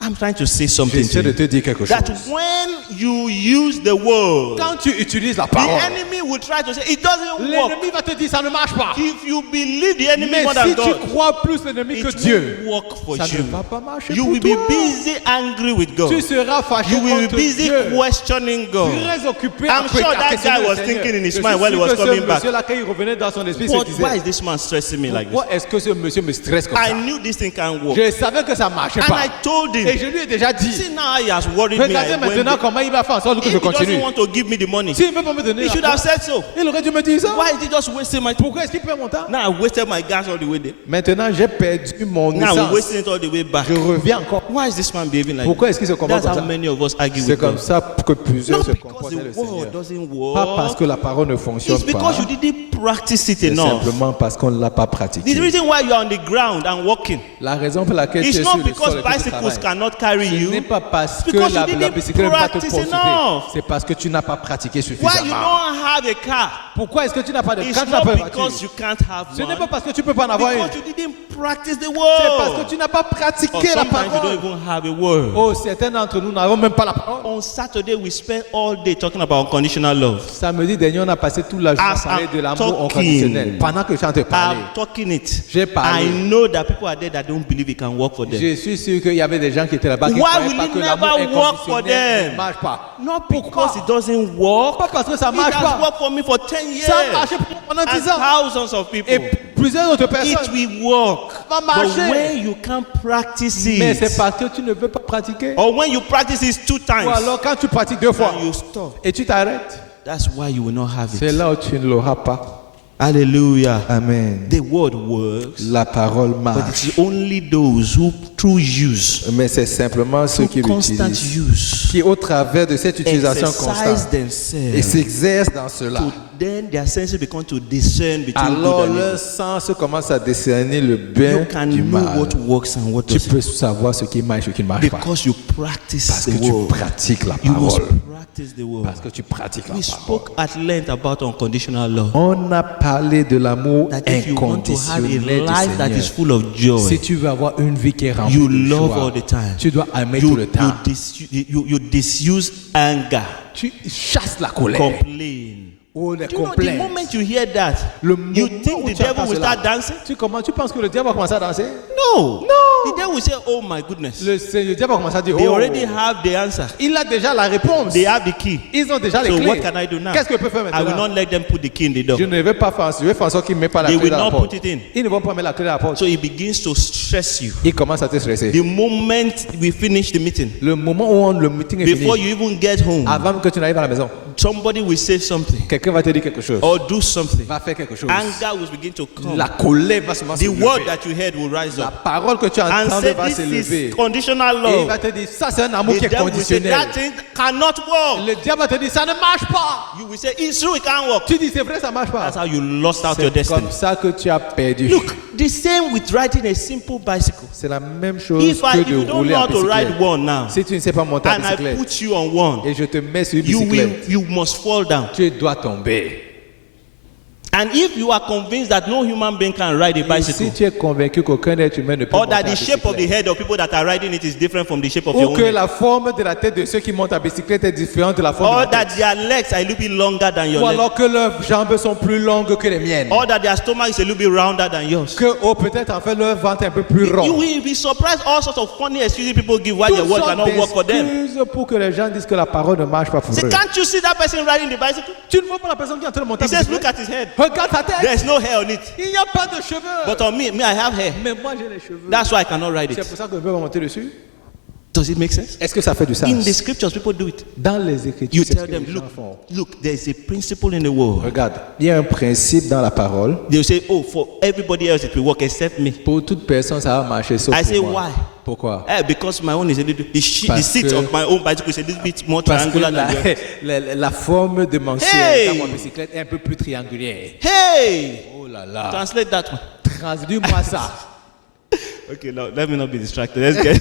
I'm trying to say something J'essaie to de you. te dire quelque chose. That when you use the word, Quand tu utilises la the parole, enemy will try to say it doesn't work. l'ennemi va te dire ça ne marche pas. If you believe the enemy Mais more than si tu God, crois plus l'ennemi que it Dieu, won't work for ça ne you. va pas marcher You pour will toi. be busy angry with God. Tu seras fâché You will be contre busy Dieu. questioning God. Très occupé I'm à sure that questionner guy le was Seigneur. thinking in his Je mind suis while he sûr was que ce coming back. monsieur-là, quand il revenait dans son esprit, se Why disait, is this man stressing me like this? pourquoi est-ce que ce monsieur me stresse comme I ça? knew this thing can't work. Je savais que ça ne marchait And pas. I told Et him, je lui ai déjà dit, see now he has worried me. regardez I went maintenant there. comment il va faire en sorte que If je he doesn't continue. want to give me the money, S'il ne veut pas me donner he should have l'argent, said so. il aurait dû me dire ça. Why is he just wasting my time? Pourquoi est-ce qu'il perd mon temps? Now I wasted my gas all the way there. Maintenant, j'ai perdu mon Now I'm essence. wasting it all the way back. Je reviens encore. Why is this man behaving like Pourquoi this? est-ce qu'il se comporte That's comme how ça? many of us argue C'est with comme God. ça que plusieurs Not se because comportent the avec le word Seigneur. doesn't Pas parce work. que la parole ne fonctionne It's pas. because you didn't practice it C'est enough. simplement parce qu'on ne l'a pas The pratiqué. reason why you are on the ground and walking, La raison pour laquelle tu it's es not sur le because sol et que tu bicycles travailles, cannot carry ce n'est you. pas parce que because you la didn't bicyclette ne va pas te practice poursuivre. enough. C'est parce que tu n'as pas pratiqué Why you suffisamment. don't have a car? Pourquoi est-ce que tu n'as pas de It's quand tu n'as not pas de because voiture? you can't have Ce n'est pas one. parce que tu ne peux pas en avoir une. Because you didn't practice the C'est parce que word. tu n'as pas Or pratiqué la sometimes you don't parole. even have a word. Oh, certains d'entre nous n'avons même pas la parole. On Saturday, we spent all day talking about unconditional love. Samedi dernier, on a passé toute la journée à As parler I'm de l'amour talking, inconditionnel. Pendant que je suis en train de parler, I'm talking it. J'ai parlé. I know that people are there that don't believe it can work for them. je suis sûr qu'il y avait des gens qui étaient là-bas qui ne Why croyaient will pas it que l'amour never work for inconditionnel them? ne marche pas. Not Pourquoi? because it doesn't work. Pas parce que ça ne It marche has pas. worked for me for 10 years. Ça a marché pour moi pendant 10 And ans. thousands of people. Et plusieurs autres It personnes. will work. Va But marcher. when you can't practice Mais it, c'est parce que tu ne veux pas pratiquer. or when you practice it 2 Ou times, alors quand tu pratiques 2 fois and you stop, et tu t'arrêtes, that's why you will not have c'est it. là où tu ne l'auras pas. Hallelujah. Amen. The word works, La parole but marche. it's only those who, through use, Mais c'est simplement ceux qui through constant l'utilisent, use, qui au travers de cette utilisation exercise constante et themselves, s'exercent dans cela. then their senses become to discern between Alors good and leur evil. sens commence à discerner le bien You can du know mal. what works and what Tu doesn't. peux savoir ce qui marche et ce qui ne marche pas. Because you practice Parce the que tu word. pratiques la You must parole. practice the word. Parce que tu pratiques la We parole. spoke at length about unconditional love. On a parlé de l'amour That if you want to have a inconditionnel du life that is Seigneur. full of joy, Si tu veux avoir une vie qui est remplie you de love joie, all the time. tu dois aimer tout le temps. You disuse anger, Tu chasses la colère. complain. Oh, les Do you know, the complaises. moment you hear that, Le you moment think où the tu entends devil will cela, start dancing? Tu penses que le diable va commencer à danser? No. No. The devil will say, oh my goodness. Le diable va commencer à dire, They oh, already have the answer. il a déjà la réponse. They have the key. Ils ont déjà les So clés. what can I do now? Qu'est-ce que je peux faire I will maintenant? not let them put the key in the door. Je ne vais pas faire, je vais faire en sorte qu'ils ne mettent pas la They clé will dans la not porte. put it in. Ils ne vont pas mettre la clé dans la porte. So it begins to stress you. Ils commencent à te stresser. The moment we finish the meeting, Le moment où le meeting est before fini, you even get home, avant que tu n'arrives à la maison, somebody will say something quelqu'un va te dire quelque chose. or do something. Va faire quelque chose. Anger will begin to come. La colère va se The lever. word that you heard will rise La up parole que tu as and entendue say, va this s'élever. is conditional Et il love. va te dire, ça c'est un amour qui The est devil will say, conditionnel. that thing cannot work. Le diable va te dire, ça ne marche pas. You will say, it's true, it can't work. Tu dis, c'est vrai, ça ne marche pas. That's how you lost out your C'est destiny. comme ça que tu as perdu. Look, the same with riding a simple bicycle. C'est la même chose If que you de don't rouler know en how to ride bicyclette. one now, Si tu ne sais pas monter en and I bicyclette put you on one, et je te mets sur une bicyclette, you must fall down. tu dois tomber. And And if you are convinced that no human being can ride a Et bicycle, si tu es convaincu qu'aucun être humain ne peut or monter that à the shape of the bicyclette, head of people that are riding it is different from the shape of your ou own que head, la forme de la tête de ceux qui montent à bicyclette est différente de la forme de or ma that tête, their legs are a little bit longer than your ou legs, alors que leurs jambes sont plus longues que les miennes, or that their stomach is a little bit rounder than yours, que peut-être en fait leur ventre est un peu plus you rond. will be surprised all sorts of funny excuses people give why their Toutes word sortes cannot work for them. d'excuses pour que les gens disent que la parole ne marche pas pour Say, eux. can't you see that person riding the bicycle? Tu ne vois pas la personne qui est en train de monter à He says, look bicyclette? at his head. Regarde sa tête. There's no hair on it. Il n'y a pas de cheveux. But on me, I have hair. Mais moi j'ai les cheveux. That's why I cannot ride C'est it. pour ça que je peux monter dessus. Does it make sense? Est-ce que ça fait du sens? In the scriptures, people do it. Dans les Écritures, You c'est ce tell que them, les gens font. look, there's a principle in the world. Regarde, il y a un principe dans la parole. They'll say, oh, for everybody else it will work except me. Pour toute personne, ça va marcher sauf I say, pour moi. why? Pourquoi? Because my own is a little, the Parce seat que- of my own bicycle is a little bit more Parce que triangular than yours. la forme de mon ciel Hey! dans ma bicyclette est un peu plus triangulaire. Hey! Oh là là. Translate that one. Traduis-moi ça. Okay, now let me not be distracted. Let's get.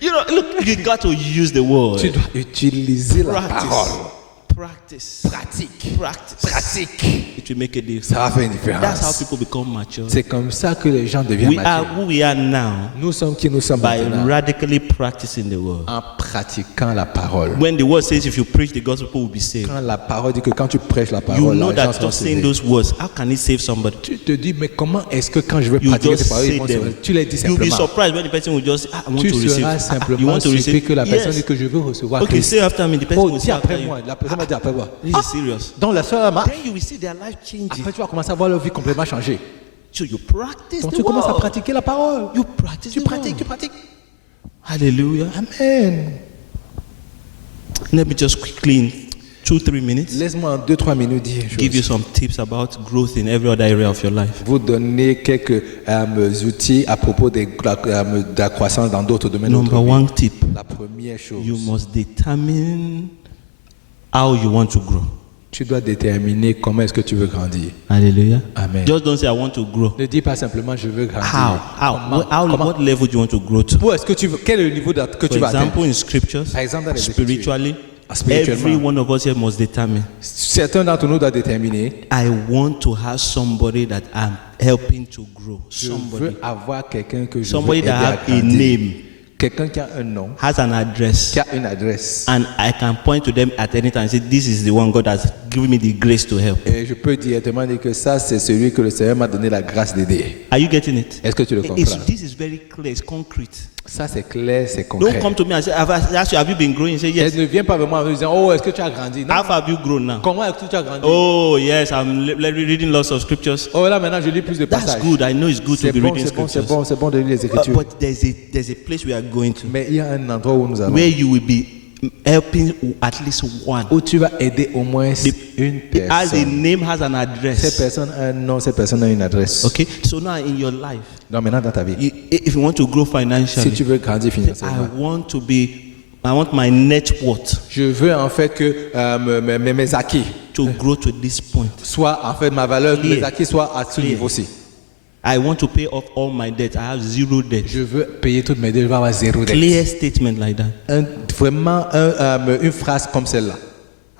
You know, look, you got to use the word. Tu dois utiliser la Practice. parole. Practice. Pratique. Practice. Pratique. It will make a difference. Ça va faire une That's how différence. people become mature. C'est comme ça que les gens deviennent We are matures. who we are now Nous sommes qui nous sommes by maintenant radically practicing the word. en pratiquant la parole. When the word says if you preach the gospel, people will be saved. Quand la parole dit que quand tu prêches la You parole, know les gens that seront just saying sauvés. those words, how can it save somebody? Tu te dis, mais comment est-ce que quand je vais You pratiquer just ces paroles, say ils vont se them. sauver? Tu les dis You'll be simplement. surprised when the person will just say, I want Tu to receive. seras You simplement want to surpris receive? que la personne Yes. dit que je veux recevoir Okay, Christ. say after me. The person Oh, will dis say after après you. moi. La personne va dire après moi. This is serious. Donc la seule marche. Then you will see their life changing. Après, tu vas commencer à voir leur vie complètement changer. So you practice Donc the tu commences à word. pratiquer la parole. You practice Tu the pratiques, word. tu pratiques. Hallelujah. Amen. Let me just quickly, in 2-3 minutes, Laisse-moi en 2-3 minutes dire une give you chose. some tips about growth in every other area of your life. Vous donner quelques outils à propos de la croissance dans d'autres domaines. de Number votre vie. one tip, La première chose, you must determine how you want to grow. tu dois déterminer comment est-ce que tu veux grandir. Hallelujah. Amen. Just don't say I want to grow. Ne dis pas simplement je veux grandir. How? Comment? What level do you want to grow to? Où est-ce que tu veux, quel est le niveau que For tu vas atteindre? example, in scriptures, Par exemple, dans les spiritually, Spirituellement. every one of us here must determine. Certains d'entre nous doivent déterminer. I want to have somebody that I'm helping to grow. Je Somebody. veux avoir quelqu'un que je veux Somebody aider that à have a grandir. name, Quelqu'un qui a un nom, has an address, qui a une adresse. and I can point to them at any time and say, this is the one God has given me the grace to help. Et je peux directement dire que ça, c'est celui que le Seigneur m'a donné la grâce d'aider. Are you getting it? Est-ce que tu le comprends? This is very clear. It's concrete. Ça, c'est clair, c'est Don't concret. come to me and say, have you been growing? Say, yes. Elle ne vient pas vraiment en me disant, oh, est-ce que tu as grandi? Non. How have you grown now? Comment est-ce que tu as grandi? Oh, yes, I'm reading lots of scriptures. Oh, là, maintenant, je lis plus de That's passages. good. I know it's good to C'est be bon, reading c'est bon, c'est scriptures. bon, c'est bon de lire les Écritures. But there's a place we are going to Mais il y a un endroit où nous allons, where you will be helping at least one. où tu vas aider au moins une As a personne. name has an Cette address. personne a un nom, cette personne a une adresse. Okay, so now in your life, Donc maintenant dans ta vie, if you want to grow si financially, tu veux grandir financièrement, I want my net worth je veux en fait que mes acquis to grow to this point. soient, en fait, ma valeur, Clear. mes acquis soient à ce Clear. niveau-ci. I want to pay off all my debt. I have zero debt. Je veux payer toutes mes dettes, je vais avoir zéro dette. Clear statement like that. Vraiment une phrase comme celle-là.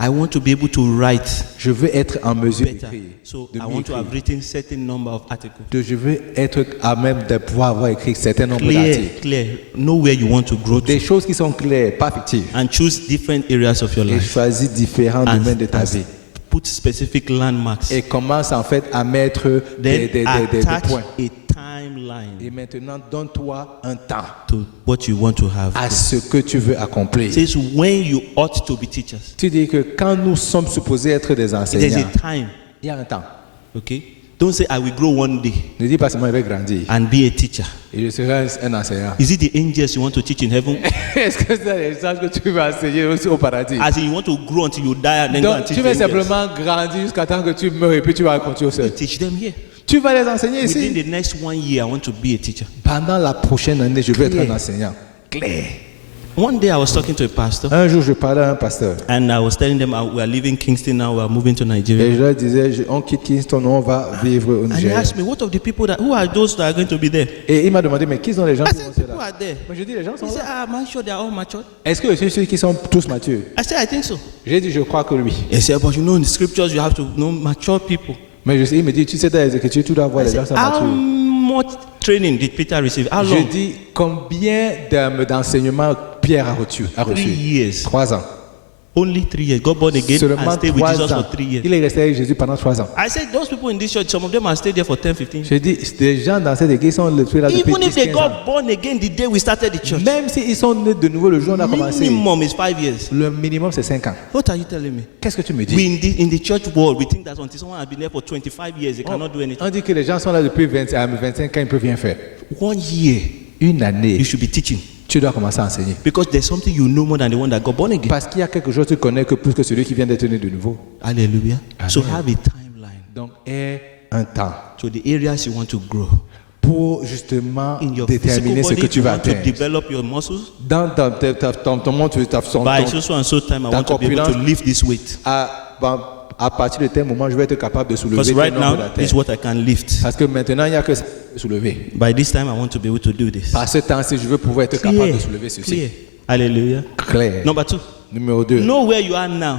I want to be able to write Je veux être en mesure better. d'écrire. So de I mieux want to écrire. have written certain number of articles. Je veux être à même de pouvoir avoir écrit certain nombre Clear, d'articles. clear. Know where you want to grow Des to, choses qui sont claires, pas fictives. and choose different areas of your Et life. choisis différents And, domaines de ta and vie. put specific landmarks. Et commence en fait à mettre Then des attach points. a Et timeline maintenant, donne-toi un temps to what you want to have. à ce que tu veux accomplir. It says when you ought to be teachers. Tu dis que quand nous sommes supposés être des There's enseignants, a time. il y a un temps. Okay. Don't say I will grow one day Ne dis pas seulement je vais grandir and be a teacher. et je serai un enseignant. Is it the angels you want to teach in heaven? Est-ce que c'est les choses que tu vas enseigner aussi au paradis? As in you want to grow until you die and then go and Donc teach tu the vas angels? simplement grandir jusqu'à temps que tu meurs et puis tu vas continuer seul. Teach them here. Tu vas les enseigner Within ici. the next 1 year, I want to be a teacher. Pendant la prochaine année, je veux être Clair. un enseignant. Clair. One day I was talking to a pastor, Un jour, je parlais à un pasteur. and I was telling them we are leaving Kingston now, we are moving to Nigeria. Et je leur disais, on quitte Kingston, on va vivre au And he Nigeria. asked me, what of the people who are those that are going to be there? Et il m'a demandé, mais qui sont les gens I qui vont said, être people là? are there. Mais je dis, les gens sont He said, là. am I sure they are all matured? Est-ce que je suis sûr qu'ils sont tous matures? I said, I think so. J'ai dit, je crois que oui. He said, but you know, in the scriptures, you have to know mature people. Mais il me dit, tu sais, dans les Écritures, tu dois voir I les gens said, sont how matures. much training did Peter receive? How Je long? dis, combien d'enseignements Pierre a reçu? 3 years. 3 ans. Only 3 years. Got born again and Seulement stayed with 3 Jesus ans. for 3 years. Il est resté avec Jésus pendant 3 ans. I said, those people in this church, some of them have stayed there for 10, 15 years. Je dis, des gens dans cette église sont là depuis Even if 10, they 15 ans. got born again the day we started the church, Même s'ils sont nés de nouveau le jour où on a commencé, minimum is 5 years. le minimum c'est 5 ans. What are you telling me? Qu'est-ce que tu me dis? We in the church world, we think that until someone has been there for 25 years, they cannot do anything. On dit que les gens sont là depuis 25 ans, ils ne peuvent rien faire. 1 year, Une année, you should be teaching. tu dois commencer à enseigner. Because there's something you know more than the one that got born again. Parce qu'il y a quelque chose que tu connais que plus que celui qui vient d'être né de nouveau. Hallelujah. Amen. So have a timeline Donc, aie un temps to the areas you want to grow. pour justement In your physical déterminer ce body, que tu you vas want to atteindre. develop your muscles. Dans ton monde, By so and so time, I ta want to be able to corpulence- lift this weight. à partir de tel moment, je vais être capable de soulever Because tel right nombre now, d'haltères. this is what I can lift. Parce que maintenant, il n'y a que ça de soulever. By this time, I want to be able to do this. Par ce temps-ci, je veux pouvoir être capable de soulever ceci. Clear. Hallelujah. Clair. Number 2, Numéro 2, know where you are now.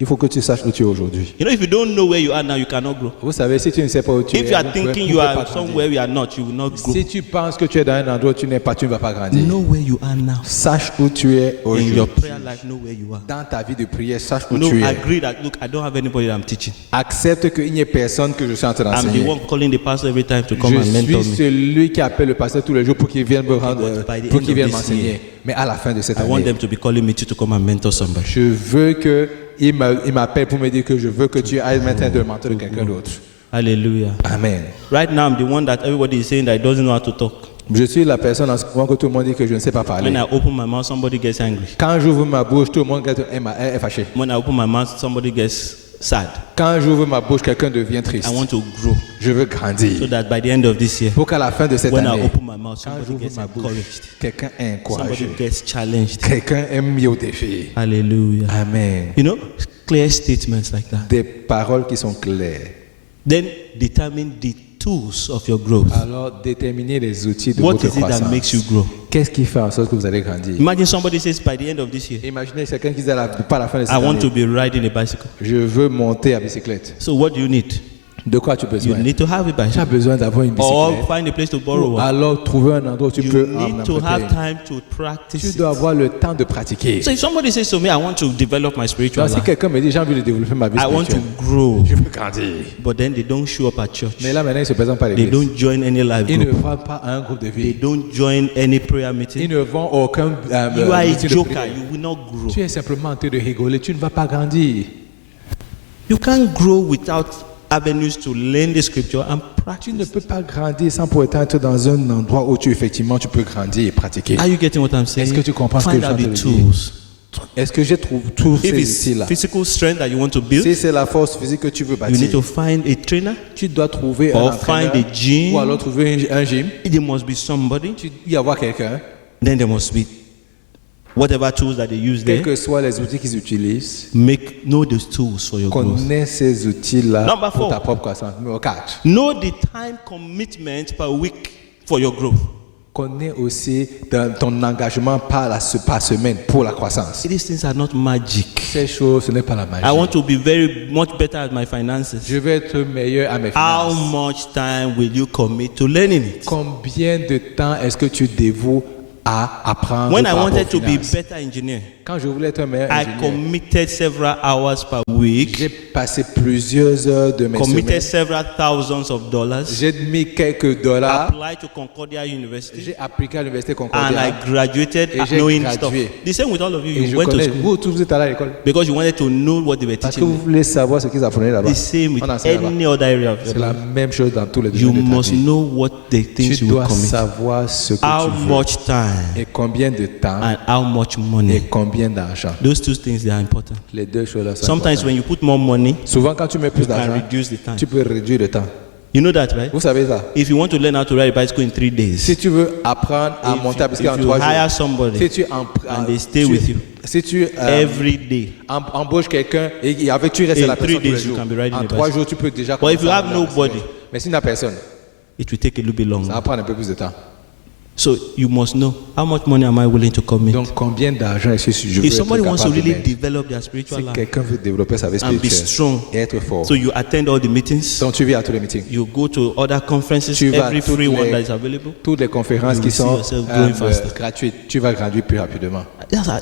il faut que tu saches où tu es aujourd'hui. You know, if you don't know where you are now, you cannot grow. Vous savez, si tu ne sais pas où tu If es, you are vous pouvez- thinking vous you pouvez are pas grandir. somewhere you are not, you will not grow. Si tu penses que tu es dans un endroit où tu n'es pas, tu ne vas pas grandir. Know where you are now. Sache où tu es In aujourd'hui. your prayer life, know where you are. Dans ta vie de prière, sache où No, tu es. agree that, look, I don't have anybody that I'm teaching. Accepte qu'il n'y ait personne que je suis en train I'm the d'enseigner. one calling the pastor every time to come and Je mentor suis me. celui qui appelle le pasteur tous les jours pour qu'il vienne me rendre, but by the pour end qu'il of vienne this m'enseigner. year, Mais à la fin de cette I want année, them to be calling me to come and mentor somebody. je veux qu'il m'appelle pour me dire que je veux que tu ailles maintenant de mentor de quelqu'un d'autre. Hallelujah. Amen. Right now, I'm the one that everybody is saying that doesn't know how to talk. Je suis la personne en ce moment que tout le monde dit que je ne sais pas When parler. I open my mouth, somebody gets angry. Quand j'ouvre ma bouche, tout le monde est fâché. When I open my mouth, somebody gets sad. Quand j'ouvre ma bouche, quelqu'un devient triste. I want to grow Je veux so grandir. that by the end of this year, Pour qu'à la fin de cette when I année, open my mouth, quand somebody j'ouvre gets ma bouche, encouraged. quelqu'un est Somebody encouragé. gets challenged. Quelqu'un est mis au défi. Hallelujah. Amen. You know, clear statements like that. Des paroles qui sont claires. Then determine the tools of your growth. Alors, déterminez les outils de What votre is it that croissance. makes you grow? Qu'est-ce qui fait en sorte que vous allez grandir? Imagine somebody says by the end of this year, Imaginez quelqu'un qui dit pas à la fin de cette I want to année, be riding a bicycle. je veux monter à bicyclette. So what do you need? De quoi tu as You besoin? need to have a Tu as bicycle. besoin d'avoir une Or bicyclette. find a place to borrow one. Alors, trouver un endroit où tu You peux need en to have emprunter. time to practice Tu it. dois avoir le temps de pratiquer. So if somebody says to me, I want to develop my spiritual Donc, si life, quelqu'un me dit j'ai envie de développer ma vie I want to spirituelle, grow, je veux grandir. but then they don't show up at church. Mais là maintenant, ils ne se présentent pas à They l'église. don't join any life Ils ne group. vont pas à un groupe de They vie. don't join any prayer Ils meeting. ne vont à aucun You are a meeting de joker. prière. You will not grow. Tu es simplement en train de rigoler. Tu ne vas pas grandir. You can't grow without avenues to learn the scripture and Tu ne practice. peux pas grandir sans pour autant être dans un endroit où tu effectivement tu peux grandir et pratiquer. Are you getting what I'm saying? Est-ce que tu comprends ce que Find je suis en out train de the dire? tools. Est-ce que je trouve tous If ces it's outils-là? physical strength that you want to build, Si c'est la force physique que tu veux you need to bâtir, find a trainer. tu dois trouver un Or entraîneur find a gym. ou alors trouver un gym. There must be somebody. Tu dois y avoir quelqu'un, Then there must be whatever tools that they use quels there. que soient les outils qu'ils utilisent. Know those tools for your growth. Connais ces outils-là Number pour 4. ta propre croissance. Numéro 4. Know the time commitment per week for your growth. Connais aussi ton engagement par semaine pour la croissance. These things are not magic. Ces choses, ce n'est pas la magie. I want to be very much better at my finances. Je vais être meilleur à mes How finances. much time will you commit to learning it? Combien de temps est-ce que tu dévoues à apprendre When I par rapport wanted aux to be finances? better engineer, Quand je voulais être un meilleur I ingénieur, committed several hours per week, j'ai passé plusieurs heures de mes committed semaines. several thousands of dollars, J'ai mis quelques dollars. applied to Concordia University, J'ai appliqué à l'université and I Concordia. graduated Et j'ai knowing gradué. stuff. The same with all of you. Et You je went to connais, school vous tous vous êtes allés à l'école. because you wanted to know what they were Parce que teaching vous you. voulez savoir ce qu'ils apprenaient là-bas. The same with On enseigne là-bas. any other area of C'est your la life. même chose dans tous les You domaines de ta must vie. know what the things Tu you will dois commit, savoir ce que how tu veux much time, et combien de temps and how much et money. combien d'argent. Those two things, they are important. Les deux choses là sont Sometimes importantes. when you put more money, Souvent quand tu mets plus you can d'argent, reduce the time. tu peux réduire le temps. You know that, right? Vous savez ça? If you want to learn how to ride a bicycle in 3 days, Si tu veux apprendre à monter à bicyclette en if you 3 hire jours, somebody si tu, and they stay with you si tu every day, embauches quelqu'un et avec tu restes In la personne 3 tous les days, you jours, can be riding en a 3 bicycle. jours, tu peux déjà But if you commencer à have rouler la nobody, bicyclette. Mais s'il n'y a personne, it will take a little bit ça longer. va prendre un peu plus de temps. So you must know, how much money am I willing to commit? Donc, combien d'argent est-ce que je veux If somebody être wants to capable de really mettre? develop their spiritual Si life quelqu'un veut développer sa vie and be spirituelle strong, et être fort, so you attend all the meetings, donc tu viens à tous les meetings, you go to other conferences, Tu vas à every toutes free one les- that is available. toutes les conférences You qui will see sont yourself growing faster. gratuites, tu vas grandir plus rapidement.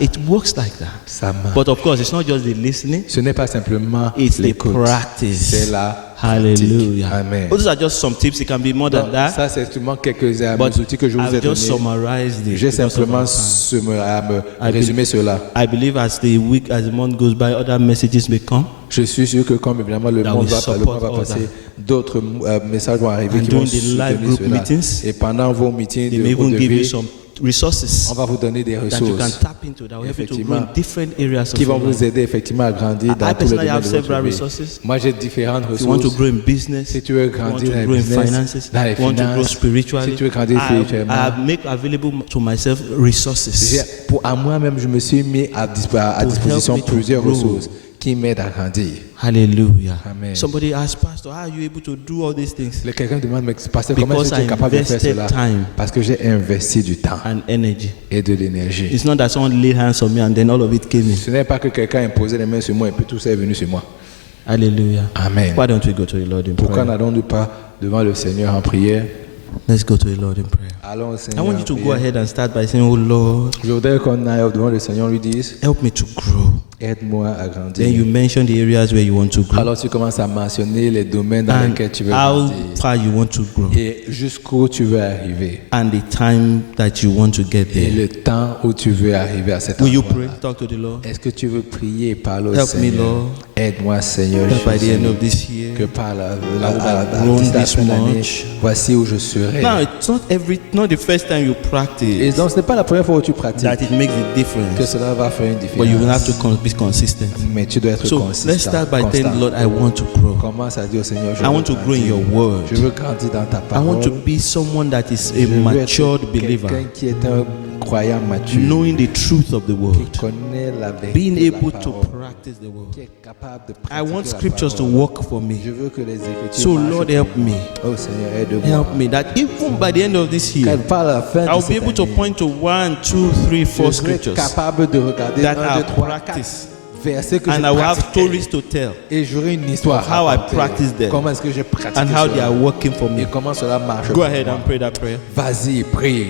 It works like that. Ça marche. But of course, it's not just the listening, Ce n'est pas simplement it's the l'écoute, practice. c'est la Hallelujah. pratique. Amen. Those are just some tips. It can be more than Donc, that. ça, c'est seulement quelques But outils que je vous ai I've just donnés. summarized it. J'ai because of simplement our time. à me I résumer cela. I believe as the week, as the month goes by, other messages may come. Je suis sûr que comme évidemment le That monde will va, le support mois va all passer, d'autres messages vont arriver And qui vont during the live soutenir group cela. meetings, Et pendant vos meetings They de may groupe even de give you vie, some resources on va vous donner des that you can ressources tap into that will help you to grow in Effectivement. different areas of qui vont your life. vous aider effectivement à grandir dans I tous les personally domaines have de votre several vie. resources. Moi, j'ai différentes If you want to ressources. grow in business, Si tu veux if you want grandir to dans grow les in business, finances, dans les if you want to grow finances, spiritually, si tu veux grandir spirituellement, I make available to myself resources à moi-même, je me suis mis à disposition help me to plusieurs grow. ressources qui m'aident à grandir. Hallelujah. Amen. Somebody asked, Pastor, how are you able to do all these things? Quelqu'un demande, mais pasteur, comment Because est-ce que tu es I capable de faire invested cela? time. Parce que j'ai investi du temps And energy. et de l'énergie. It's not that someone laid hands on me and then all of it came in. Ce n'est pas que quelqu'un a imposé les mains sur moi et puis tout ça est venu sur moi. Hallelujah. Amen. Why don't we go to the Lord in Pourquoi prayer? n'allons-nous pas devant le Seigneur en prière? Let's go to the Lord in prayer. Allons au I Seigneur want en you to go prière. ahead and start by saying, Oh Lord, Je voudrais qu'on aille devant le Seigneur lui dise, help me to grow. aide-moi à Then you grandir. mention the areas where you want to grow Alors tu commences à mentionner les domaines dans and lesquels tu veux how grandir far you want to grow et jusqu'où tu veux arriver and the time that you want to get et there. le temps où tu veux arriver à cet Will you endroit. pray? Talk to the Lord. Est-ce que tu veux prier et parler au Help me, Seigneur? Lord. Aide-moi, Seigneur That by the Jésus, end of this year, que par la grown d'ici la this fin de l'année, much. voici où je serai. now it's not the first time you Et practice donc, ce n'est pas la première fois où tu pratiques that it makes a que difference, cela va faire une but you will have to différence. be consistent. Mais tu dois être So consistant. let's start by saying, constant. Lord, I want to grow. Commence à dire au Seigneur, je I veux want to grow in grandir. your word. Je veux grandir dans ta I parole. want to be someone that is Je a veux être matured believer, quelqu'un qui est un croyant mature, knowing the truth of the qui word, connaît la vérité being de la able to parole, practice the word. qui est capable de I pratiquer want la scriptures to parole. work for me. Je veux que les Écritures So marchent Lord, pour help moi. me. Oh Seigneur, aide-moi. Help me that even by the end of this year, Qu'elle parle à la fin de I'll be cette able to année, point to 1, 2, 3, 4 je serai scriptures capable de regarder that 1, 2, I 3, 4 practice, versets que and je I will have pratique. stories to tell, Et j'aurai une histoire how à I raconter. practice them, Comment est-ce que j'ai pratiqué and how they cela are working for me. et comment cela marche Go pour ahead moi. and pray that prayer. Vas-y, prie.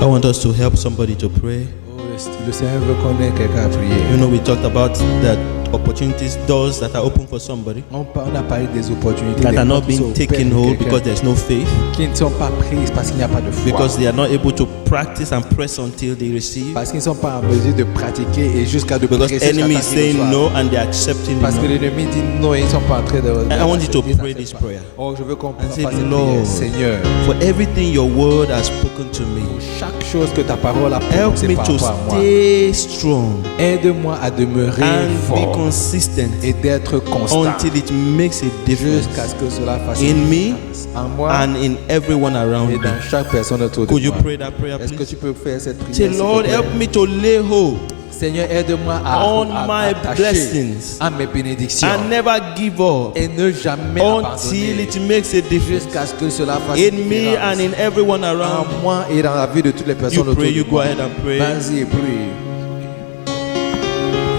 I want us to help somebody to pray. Oh, le Seigneur veut qu'on ait quelqu'un à prier. You know, we talked about the opportunities, doors that are open for somebody On a parlé des opportunités that des are not portes qui being sont ouvertes taken pour hold quelqu'un because there's no faith, qui ne sont pas prises parce qu'il n'y a pas de foi. because they are not able to practice and press until they receive, Parce qu'ils ne sont pas en mesure de pratiquer et jusqu'à de because presser enemy is jusqu'à temps qu'ils saying reçoivent. no and they're accepting Parce que it. l'ennemi dit non et ils ne sont pas en train de. I want you to ils pray n'acceptent this pas. prayer. Oh, je veux qu'on And fasse say, cette prière. Lord, Seigneur, for everything your word has spoken to me, pour chaque chose que ta parole a help prononcée me par to rapport à moi, stay strong aide-moi à demeurer and be fort consistent et d'être constant until it makes a difference jusqu'à ce que cela fasse in une me différence en moi and in everyone around et me. dans chaque personne autour de Could you moi. pray that prayer, Est-ce que please? tu peux faire cette prière? Say, s'il te Lord, plaît? help me to lay hold Seigneur, aide-moi à on my attacher blessings à mes bénédictions and never give up et ne jamais until abandonner it makes a difference jusqu'à ce que cela fasse in une me différence and in everyone en around me. moi et dans la vie de toutes les personnes You autour pray, de you go moi. ahead and pray. Vas-y, prie.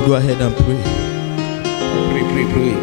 Go ahead and pray. Prie, prie, prie.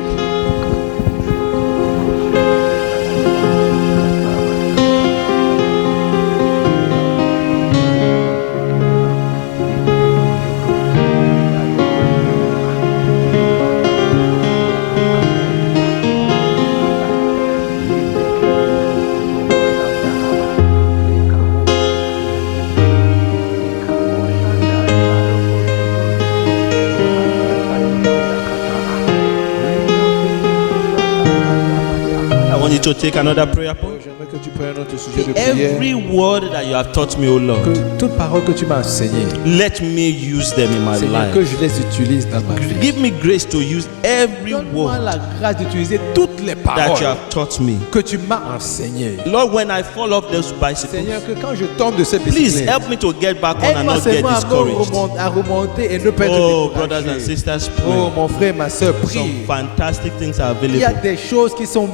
to take another prayer point. J'aimerais que tu prennes un autre sujet de prière. Every word that you have taught me, O Lord, Que toute parole que tu m'as enseignée, let me use them in my Seigneur, que life. je les utilise dans ma vie. Give me grace to use every Donne-moi word la grâce d'utiliser toutes les that you paroles have taught me. que tu m'as enseignées. Lord, when I fall off those bicycles, Seigneur, que quand je tombe de ces please bicyclettes, help me to get back on and aide-moi not get seulement discouraged. à remonter et ne pas être Oh, découragé. brothers and sisters, Oh, pray. mon frère, ma soeur, Some prie. fantastic things are Il y a available. des choses qui sont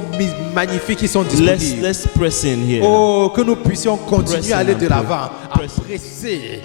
magnifiques, qui sont disponibles. Let's press in here. Oh, que nous puissions continuer Press à aller in de and l'avant, à pray. Press. presser.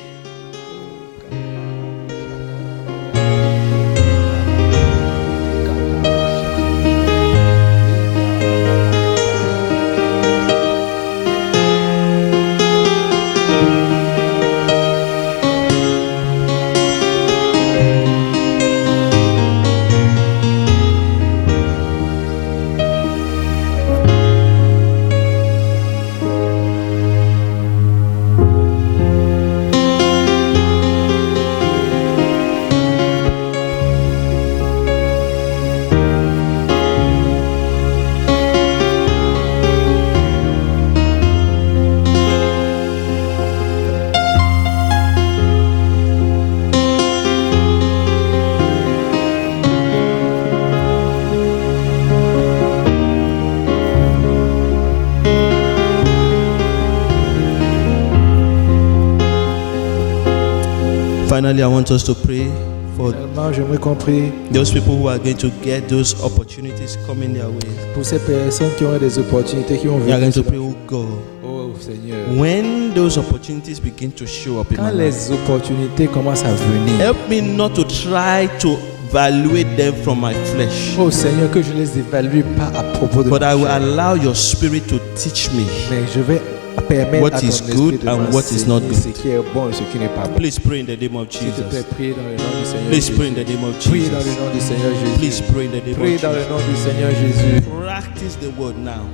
Finally, I want us to pray for Finalement, j'aimerais qu'on prie those people who are going to get those opportunities coming their way. pour ces personnes qui ont des opportunités, qui ont We are going vécu. to pray, oh God, Oh Seigneur, when those opportunities begin to show up in quand my life, les opportunités commencent à venir, help me not to try to evaluate them from my flesh, oh Seigneur, que je les évalue pas à propos de but I ma will chair, allow your spirit to teach me. mais je vais permettre What à ton is esprit good de and what is not m'enseigner ce good. qui est bon et ce qui n'est pas bon. Please pray in the name of S'il te plaît, Jesus. prie dans le nom du Seigneur Please Jésus. pray in the name of Prie dans le Jesus. nom du Seigneur Please Jésus. pray in the name Prie of dans le Jesus. nom du Seigneur Jésus. Practice the word now.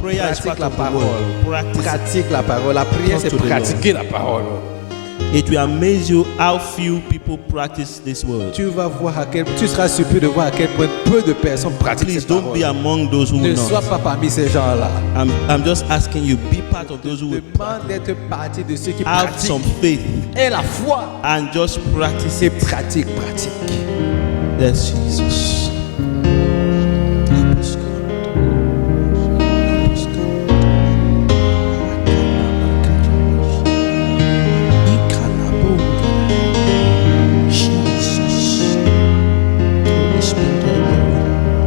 Prayer is Pratique part la of the parole. word. Practice it. Pratique la parole. La prière, Talk c'est to the pratiquer la parole. It will amaze you how few people practice this word. Tu vas voir tu seras surpris de voir à quel point peu de personnes pratiquent Please cette don't be parole. among those who Ne will sois not. pas parmi ces gens-là. I'm just asking you, be part of those who will Demande d'être partie de ceux qui have pratiquent. some faith Et la foi. and just practice Et it. pratique. Yes, Jesus. Help us, God. Help us, God. Jesus. Holy Spirit,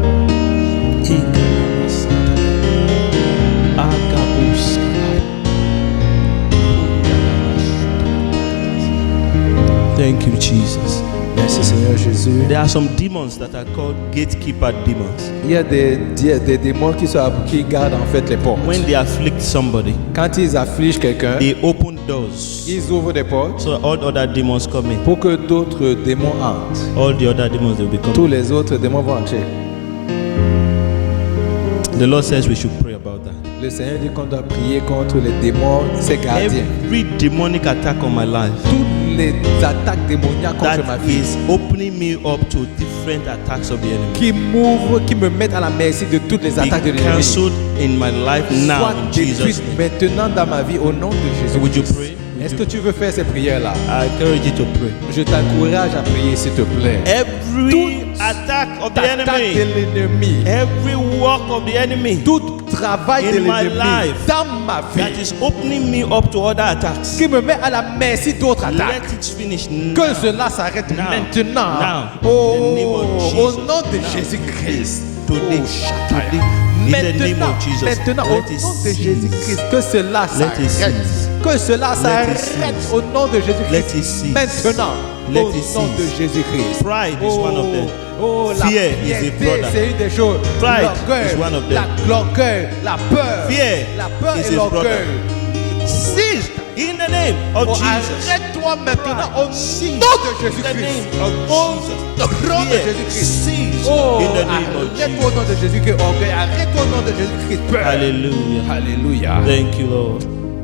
thank you, Jesus. Merci Seigneur Jésus. There are some demons that are called gatekeeper demons. Il y a des démons qui gardent en fait les portes. When they afflict somebody, Quand ils affligent quelqu'un, they open doors. ils ouvrent des portes So all other demons come in. pour que d'autres démons entrent. All the other demons will become. Tous les autres démons vont entrer. The Lord says we should pray about that. Le Seigneur dit qu'on doit prier contre les démons, ses gardiens. Every demonic attack on my life Toutes les attaques démoniaques contre ma that vie is opening me up to different attacks of the enemy. qui m'ouvrent, qui me mettent à la merci de toutes les Be attaques de l'ennemi. cancelled in my life now Sois in Jesus' détruite name. maintenant dans ma vie au nom de Jésus. Would you pray? Est-ce que tu veux faire ces prières-là? I encourage you to pray. Je t'encourage à prier, s'il te plaît. Every attack of the L'attaque de enemy, l'ennemi, every work of the enemy tout travail de in my l'ennemi life dans ma that vie is opening me up to other attacks, qui me met à la merci d'autres let attaques. it finish Que now. cela s'arrête Now. maintenant. Now. Oh, In the name of au Jesus. nom de Now. Jésus-Christ. Today, Oh, Shaddai. today, in the name Maintenant, of Jesus, maintenant, au nom let it de cease. Jésus-Christ, que cela Let it s'arrête. cease. Que cela Let it s'arrête cease. au nom de Let Jésus-Christ. it cease. Maintenant, Let au it nom de cease. Jésus-Christ. Pride is one of them. Oh, la Fear is a fierté, brother. c'est une des choses. Pride L'orgueil, is one of them. l'orgueil, la peur. Fear La peur is et his brother. l'orgueil. Cease in the name of Oh, Jesus. arrête-toi maintenant au nom Cease de in the Jésus-Christ. name of Au Jesus. nom de Fear, Jésus-Christ. cease Oh, in the name of arrête-toi au Jesus. nom de Jésus-Christ, orgueil. Arrête-toi au nom de Jésus-Christ, peur. Hallelujah. Alléluia. Thank you, Lord.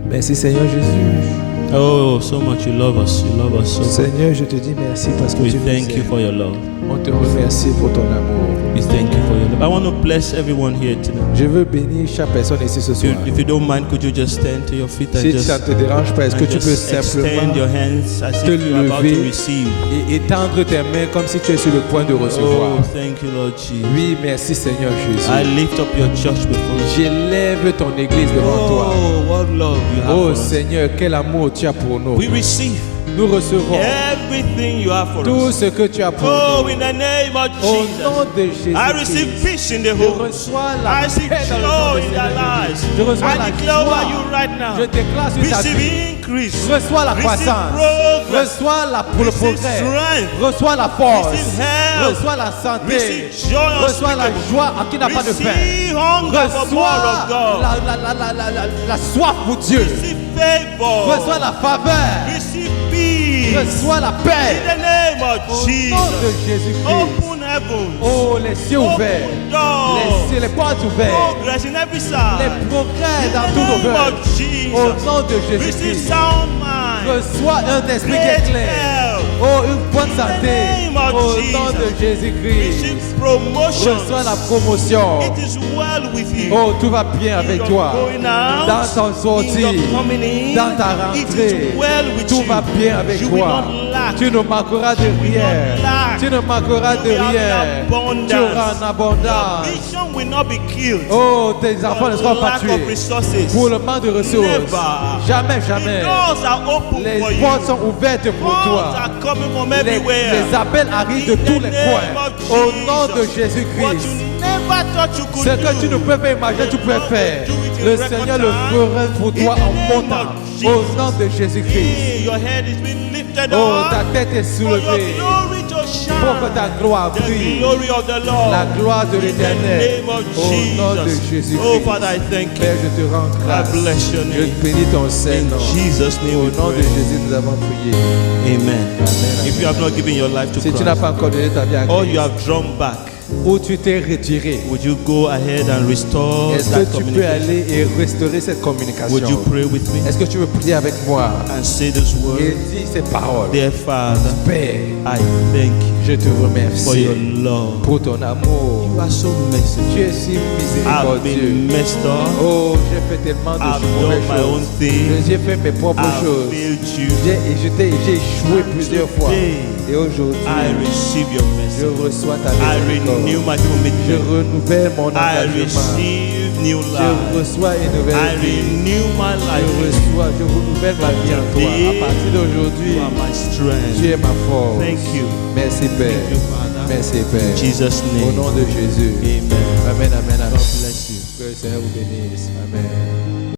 Merci Seigneur Jésus. Oh, so much you love us. You love us so much. Seigneur, je te dis merci parce que We tu nous thank you aimes. for your love. On te remercie pour ton amour. We thank you for your love. I want to bless everyone here tonight. Je veux bénir chaque personne ici ce soir. If you don't mind, could you just stand to your feet and Si just, ça ne te dérange pas, est-ce que and tu peux just extend simplement your hands as te if you're about to lever receive? et étendre tes mains comme si tu es sur le point de recevoir? Oh, thank you, Lord Jesus. Oui, merci Seigneur Jésus. I lift up your church before you. J'élève ton église devant toi. Oh, what love you have Oh for us. Seigneur, quel amour tu as pour nous. We receive Nous recevons everything you have for tout us. ce que tu as pour Oh, nous. in the name of Au nom Jesus. de Jésus. I receive peace in the Je home. reçois la I receive paix dans le nom joy de in their Jésus. lives. Je reçois I la declare over joie. you right now. Je déclare sur ta Receive vie. increase. Reçois la Receive croissance. progress. Reçois pour le Receive progrès. strength. Reçois la force. Receive health. Reçois la santé. Receive joy Reçois la unspeakable. joie à qui n'a pas de fin. Receive hunger for more Reçois of God. la soif pour Dieu. Receive favor. Reçois la faveur. Receive peace. Reçois la In paix. the name of Au nom de Jesus. Jésus-Christ. Open heavens. Oh, les cieux ouverts. Open doors. Les portes ouvertes. Progress in every Les side. progrès dans In tous nos the name cœurs. of Au Jesus. nom de Receive Jésus-Christ. sound mind. Reçois un esprit qui est Great clair. health. Oh, une bonne santé. name of Au Jesus. nom de Jésus-Christ. Receive promotion. Reçois la promotion. It is well with you. Oh, tout va bien avec In toi. your going out, Dans ton in sortie, your coming in, dans ta it rentrée, is well with tout you. va bien avec You will toi. not lack. Tu ne manqueras de rien. not lack. Tu ne manqueras de You will have rien. in abundance. Tu auras en Your abondance. vision will not be killed. Oh, tes enfants ne For seront pas lack of tués. resources. Pour le manque de ressources. Never. Jamais, The jamais. doors are open Les for you. portes sont ouvertes pour Calls toi. are coming from Les everywhere. appels arrivent de In tous the les name coins. of Au nom de Jesus. What Jésus-Christ. you never thought you could Ce que tu ne do. peux pas imaginer, tu peux faire. Le Seigneur le fera pour toi en montant. Au nom de Jésus-Christ. Hey, your head is being lifted Oh, up. ta tête est For your soulevée. glory to shine. Pour que ta gloire The brille. glory of the Lord. La gloire de In the l'Éternel. name of Au nom de Jesus. Jésus-Christ. Oh, Father, I thank you. Père, je te rends grâce. I bless your Je name. bénis ton Saint-Nom. In Jesus' name Au we nom de pray. Jésus, nous avons prié. Amen. Amen. If you have not given your life to Si tu n'as Christ, pas encore donné ta vie à or you Christ, have drawn back, ou tu t'es retiré, would you go ahead and restore est-ce that que tu peux communication? aller et restaurer cette communication? Would you pray with me Est-ce que tu veux prier avec moi and say this et word? dire ces paroles? Dear Father, Père, I thank you je te for remercie your love. pour ton amour. You are so merciful. Tu es si I've been miséricordieux. messed up. Oh, j'ai fait tellement de I've mauvaises done my own choses. thing. J'ai fait mes propres I've choses. failed you. J'ai échoué plusieurs fois. Today, Et aujourd'hui, I receive your je message. reçois ta I renew miséricorde. my Je commitment. renouvelle mon I engagement. receive new Je life. reçois une I nouvelle vie. renew my life. Je renouvelle ma vie en toi. À partir d'aujourd'hui, You are my strength. tu es ma force. Thank you. Merci Père. Thank you, Father. Merci In Père. Jesus' Au name. nom de Jésus. Amen. Amen, amen, amen. God bless you. Que le Seigneur vous bénisse. Amen.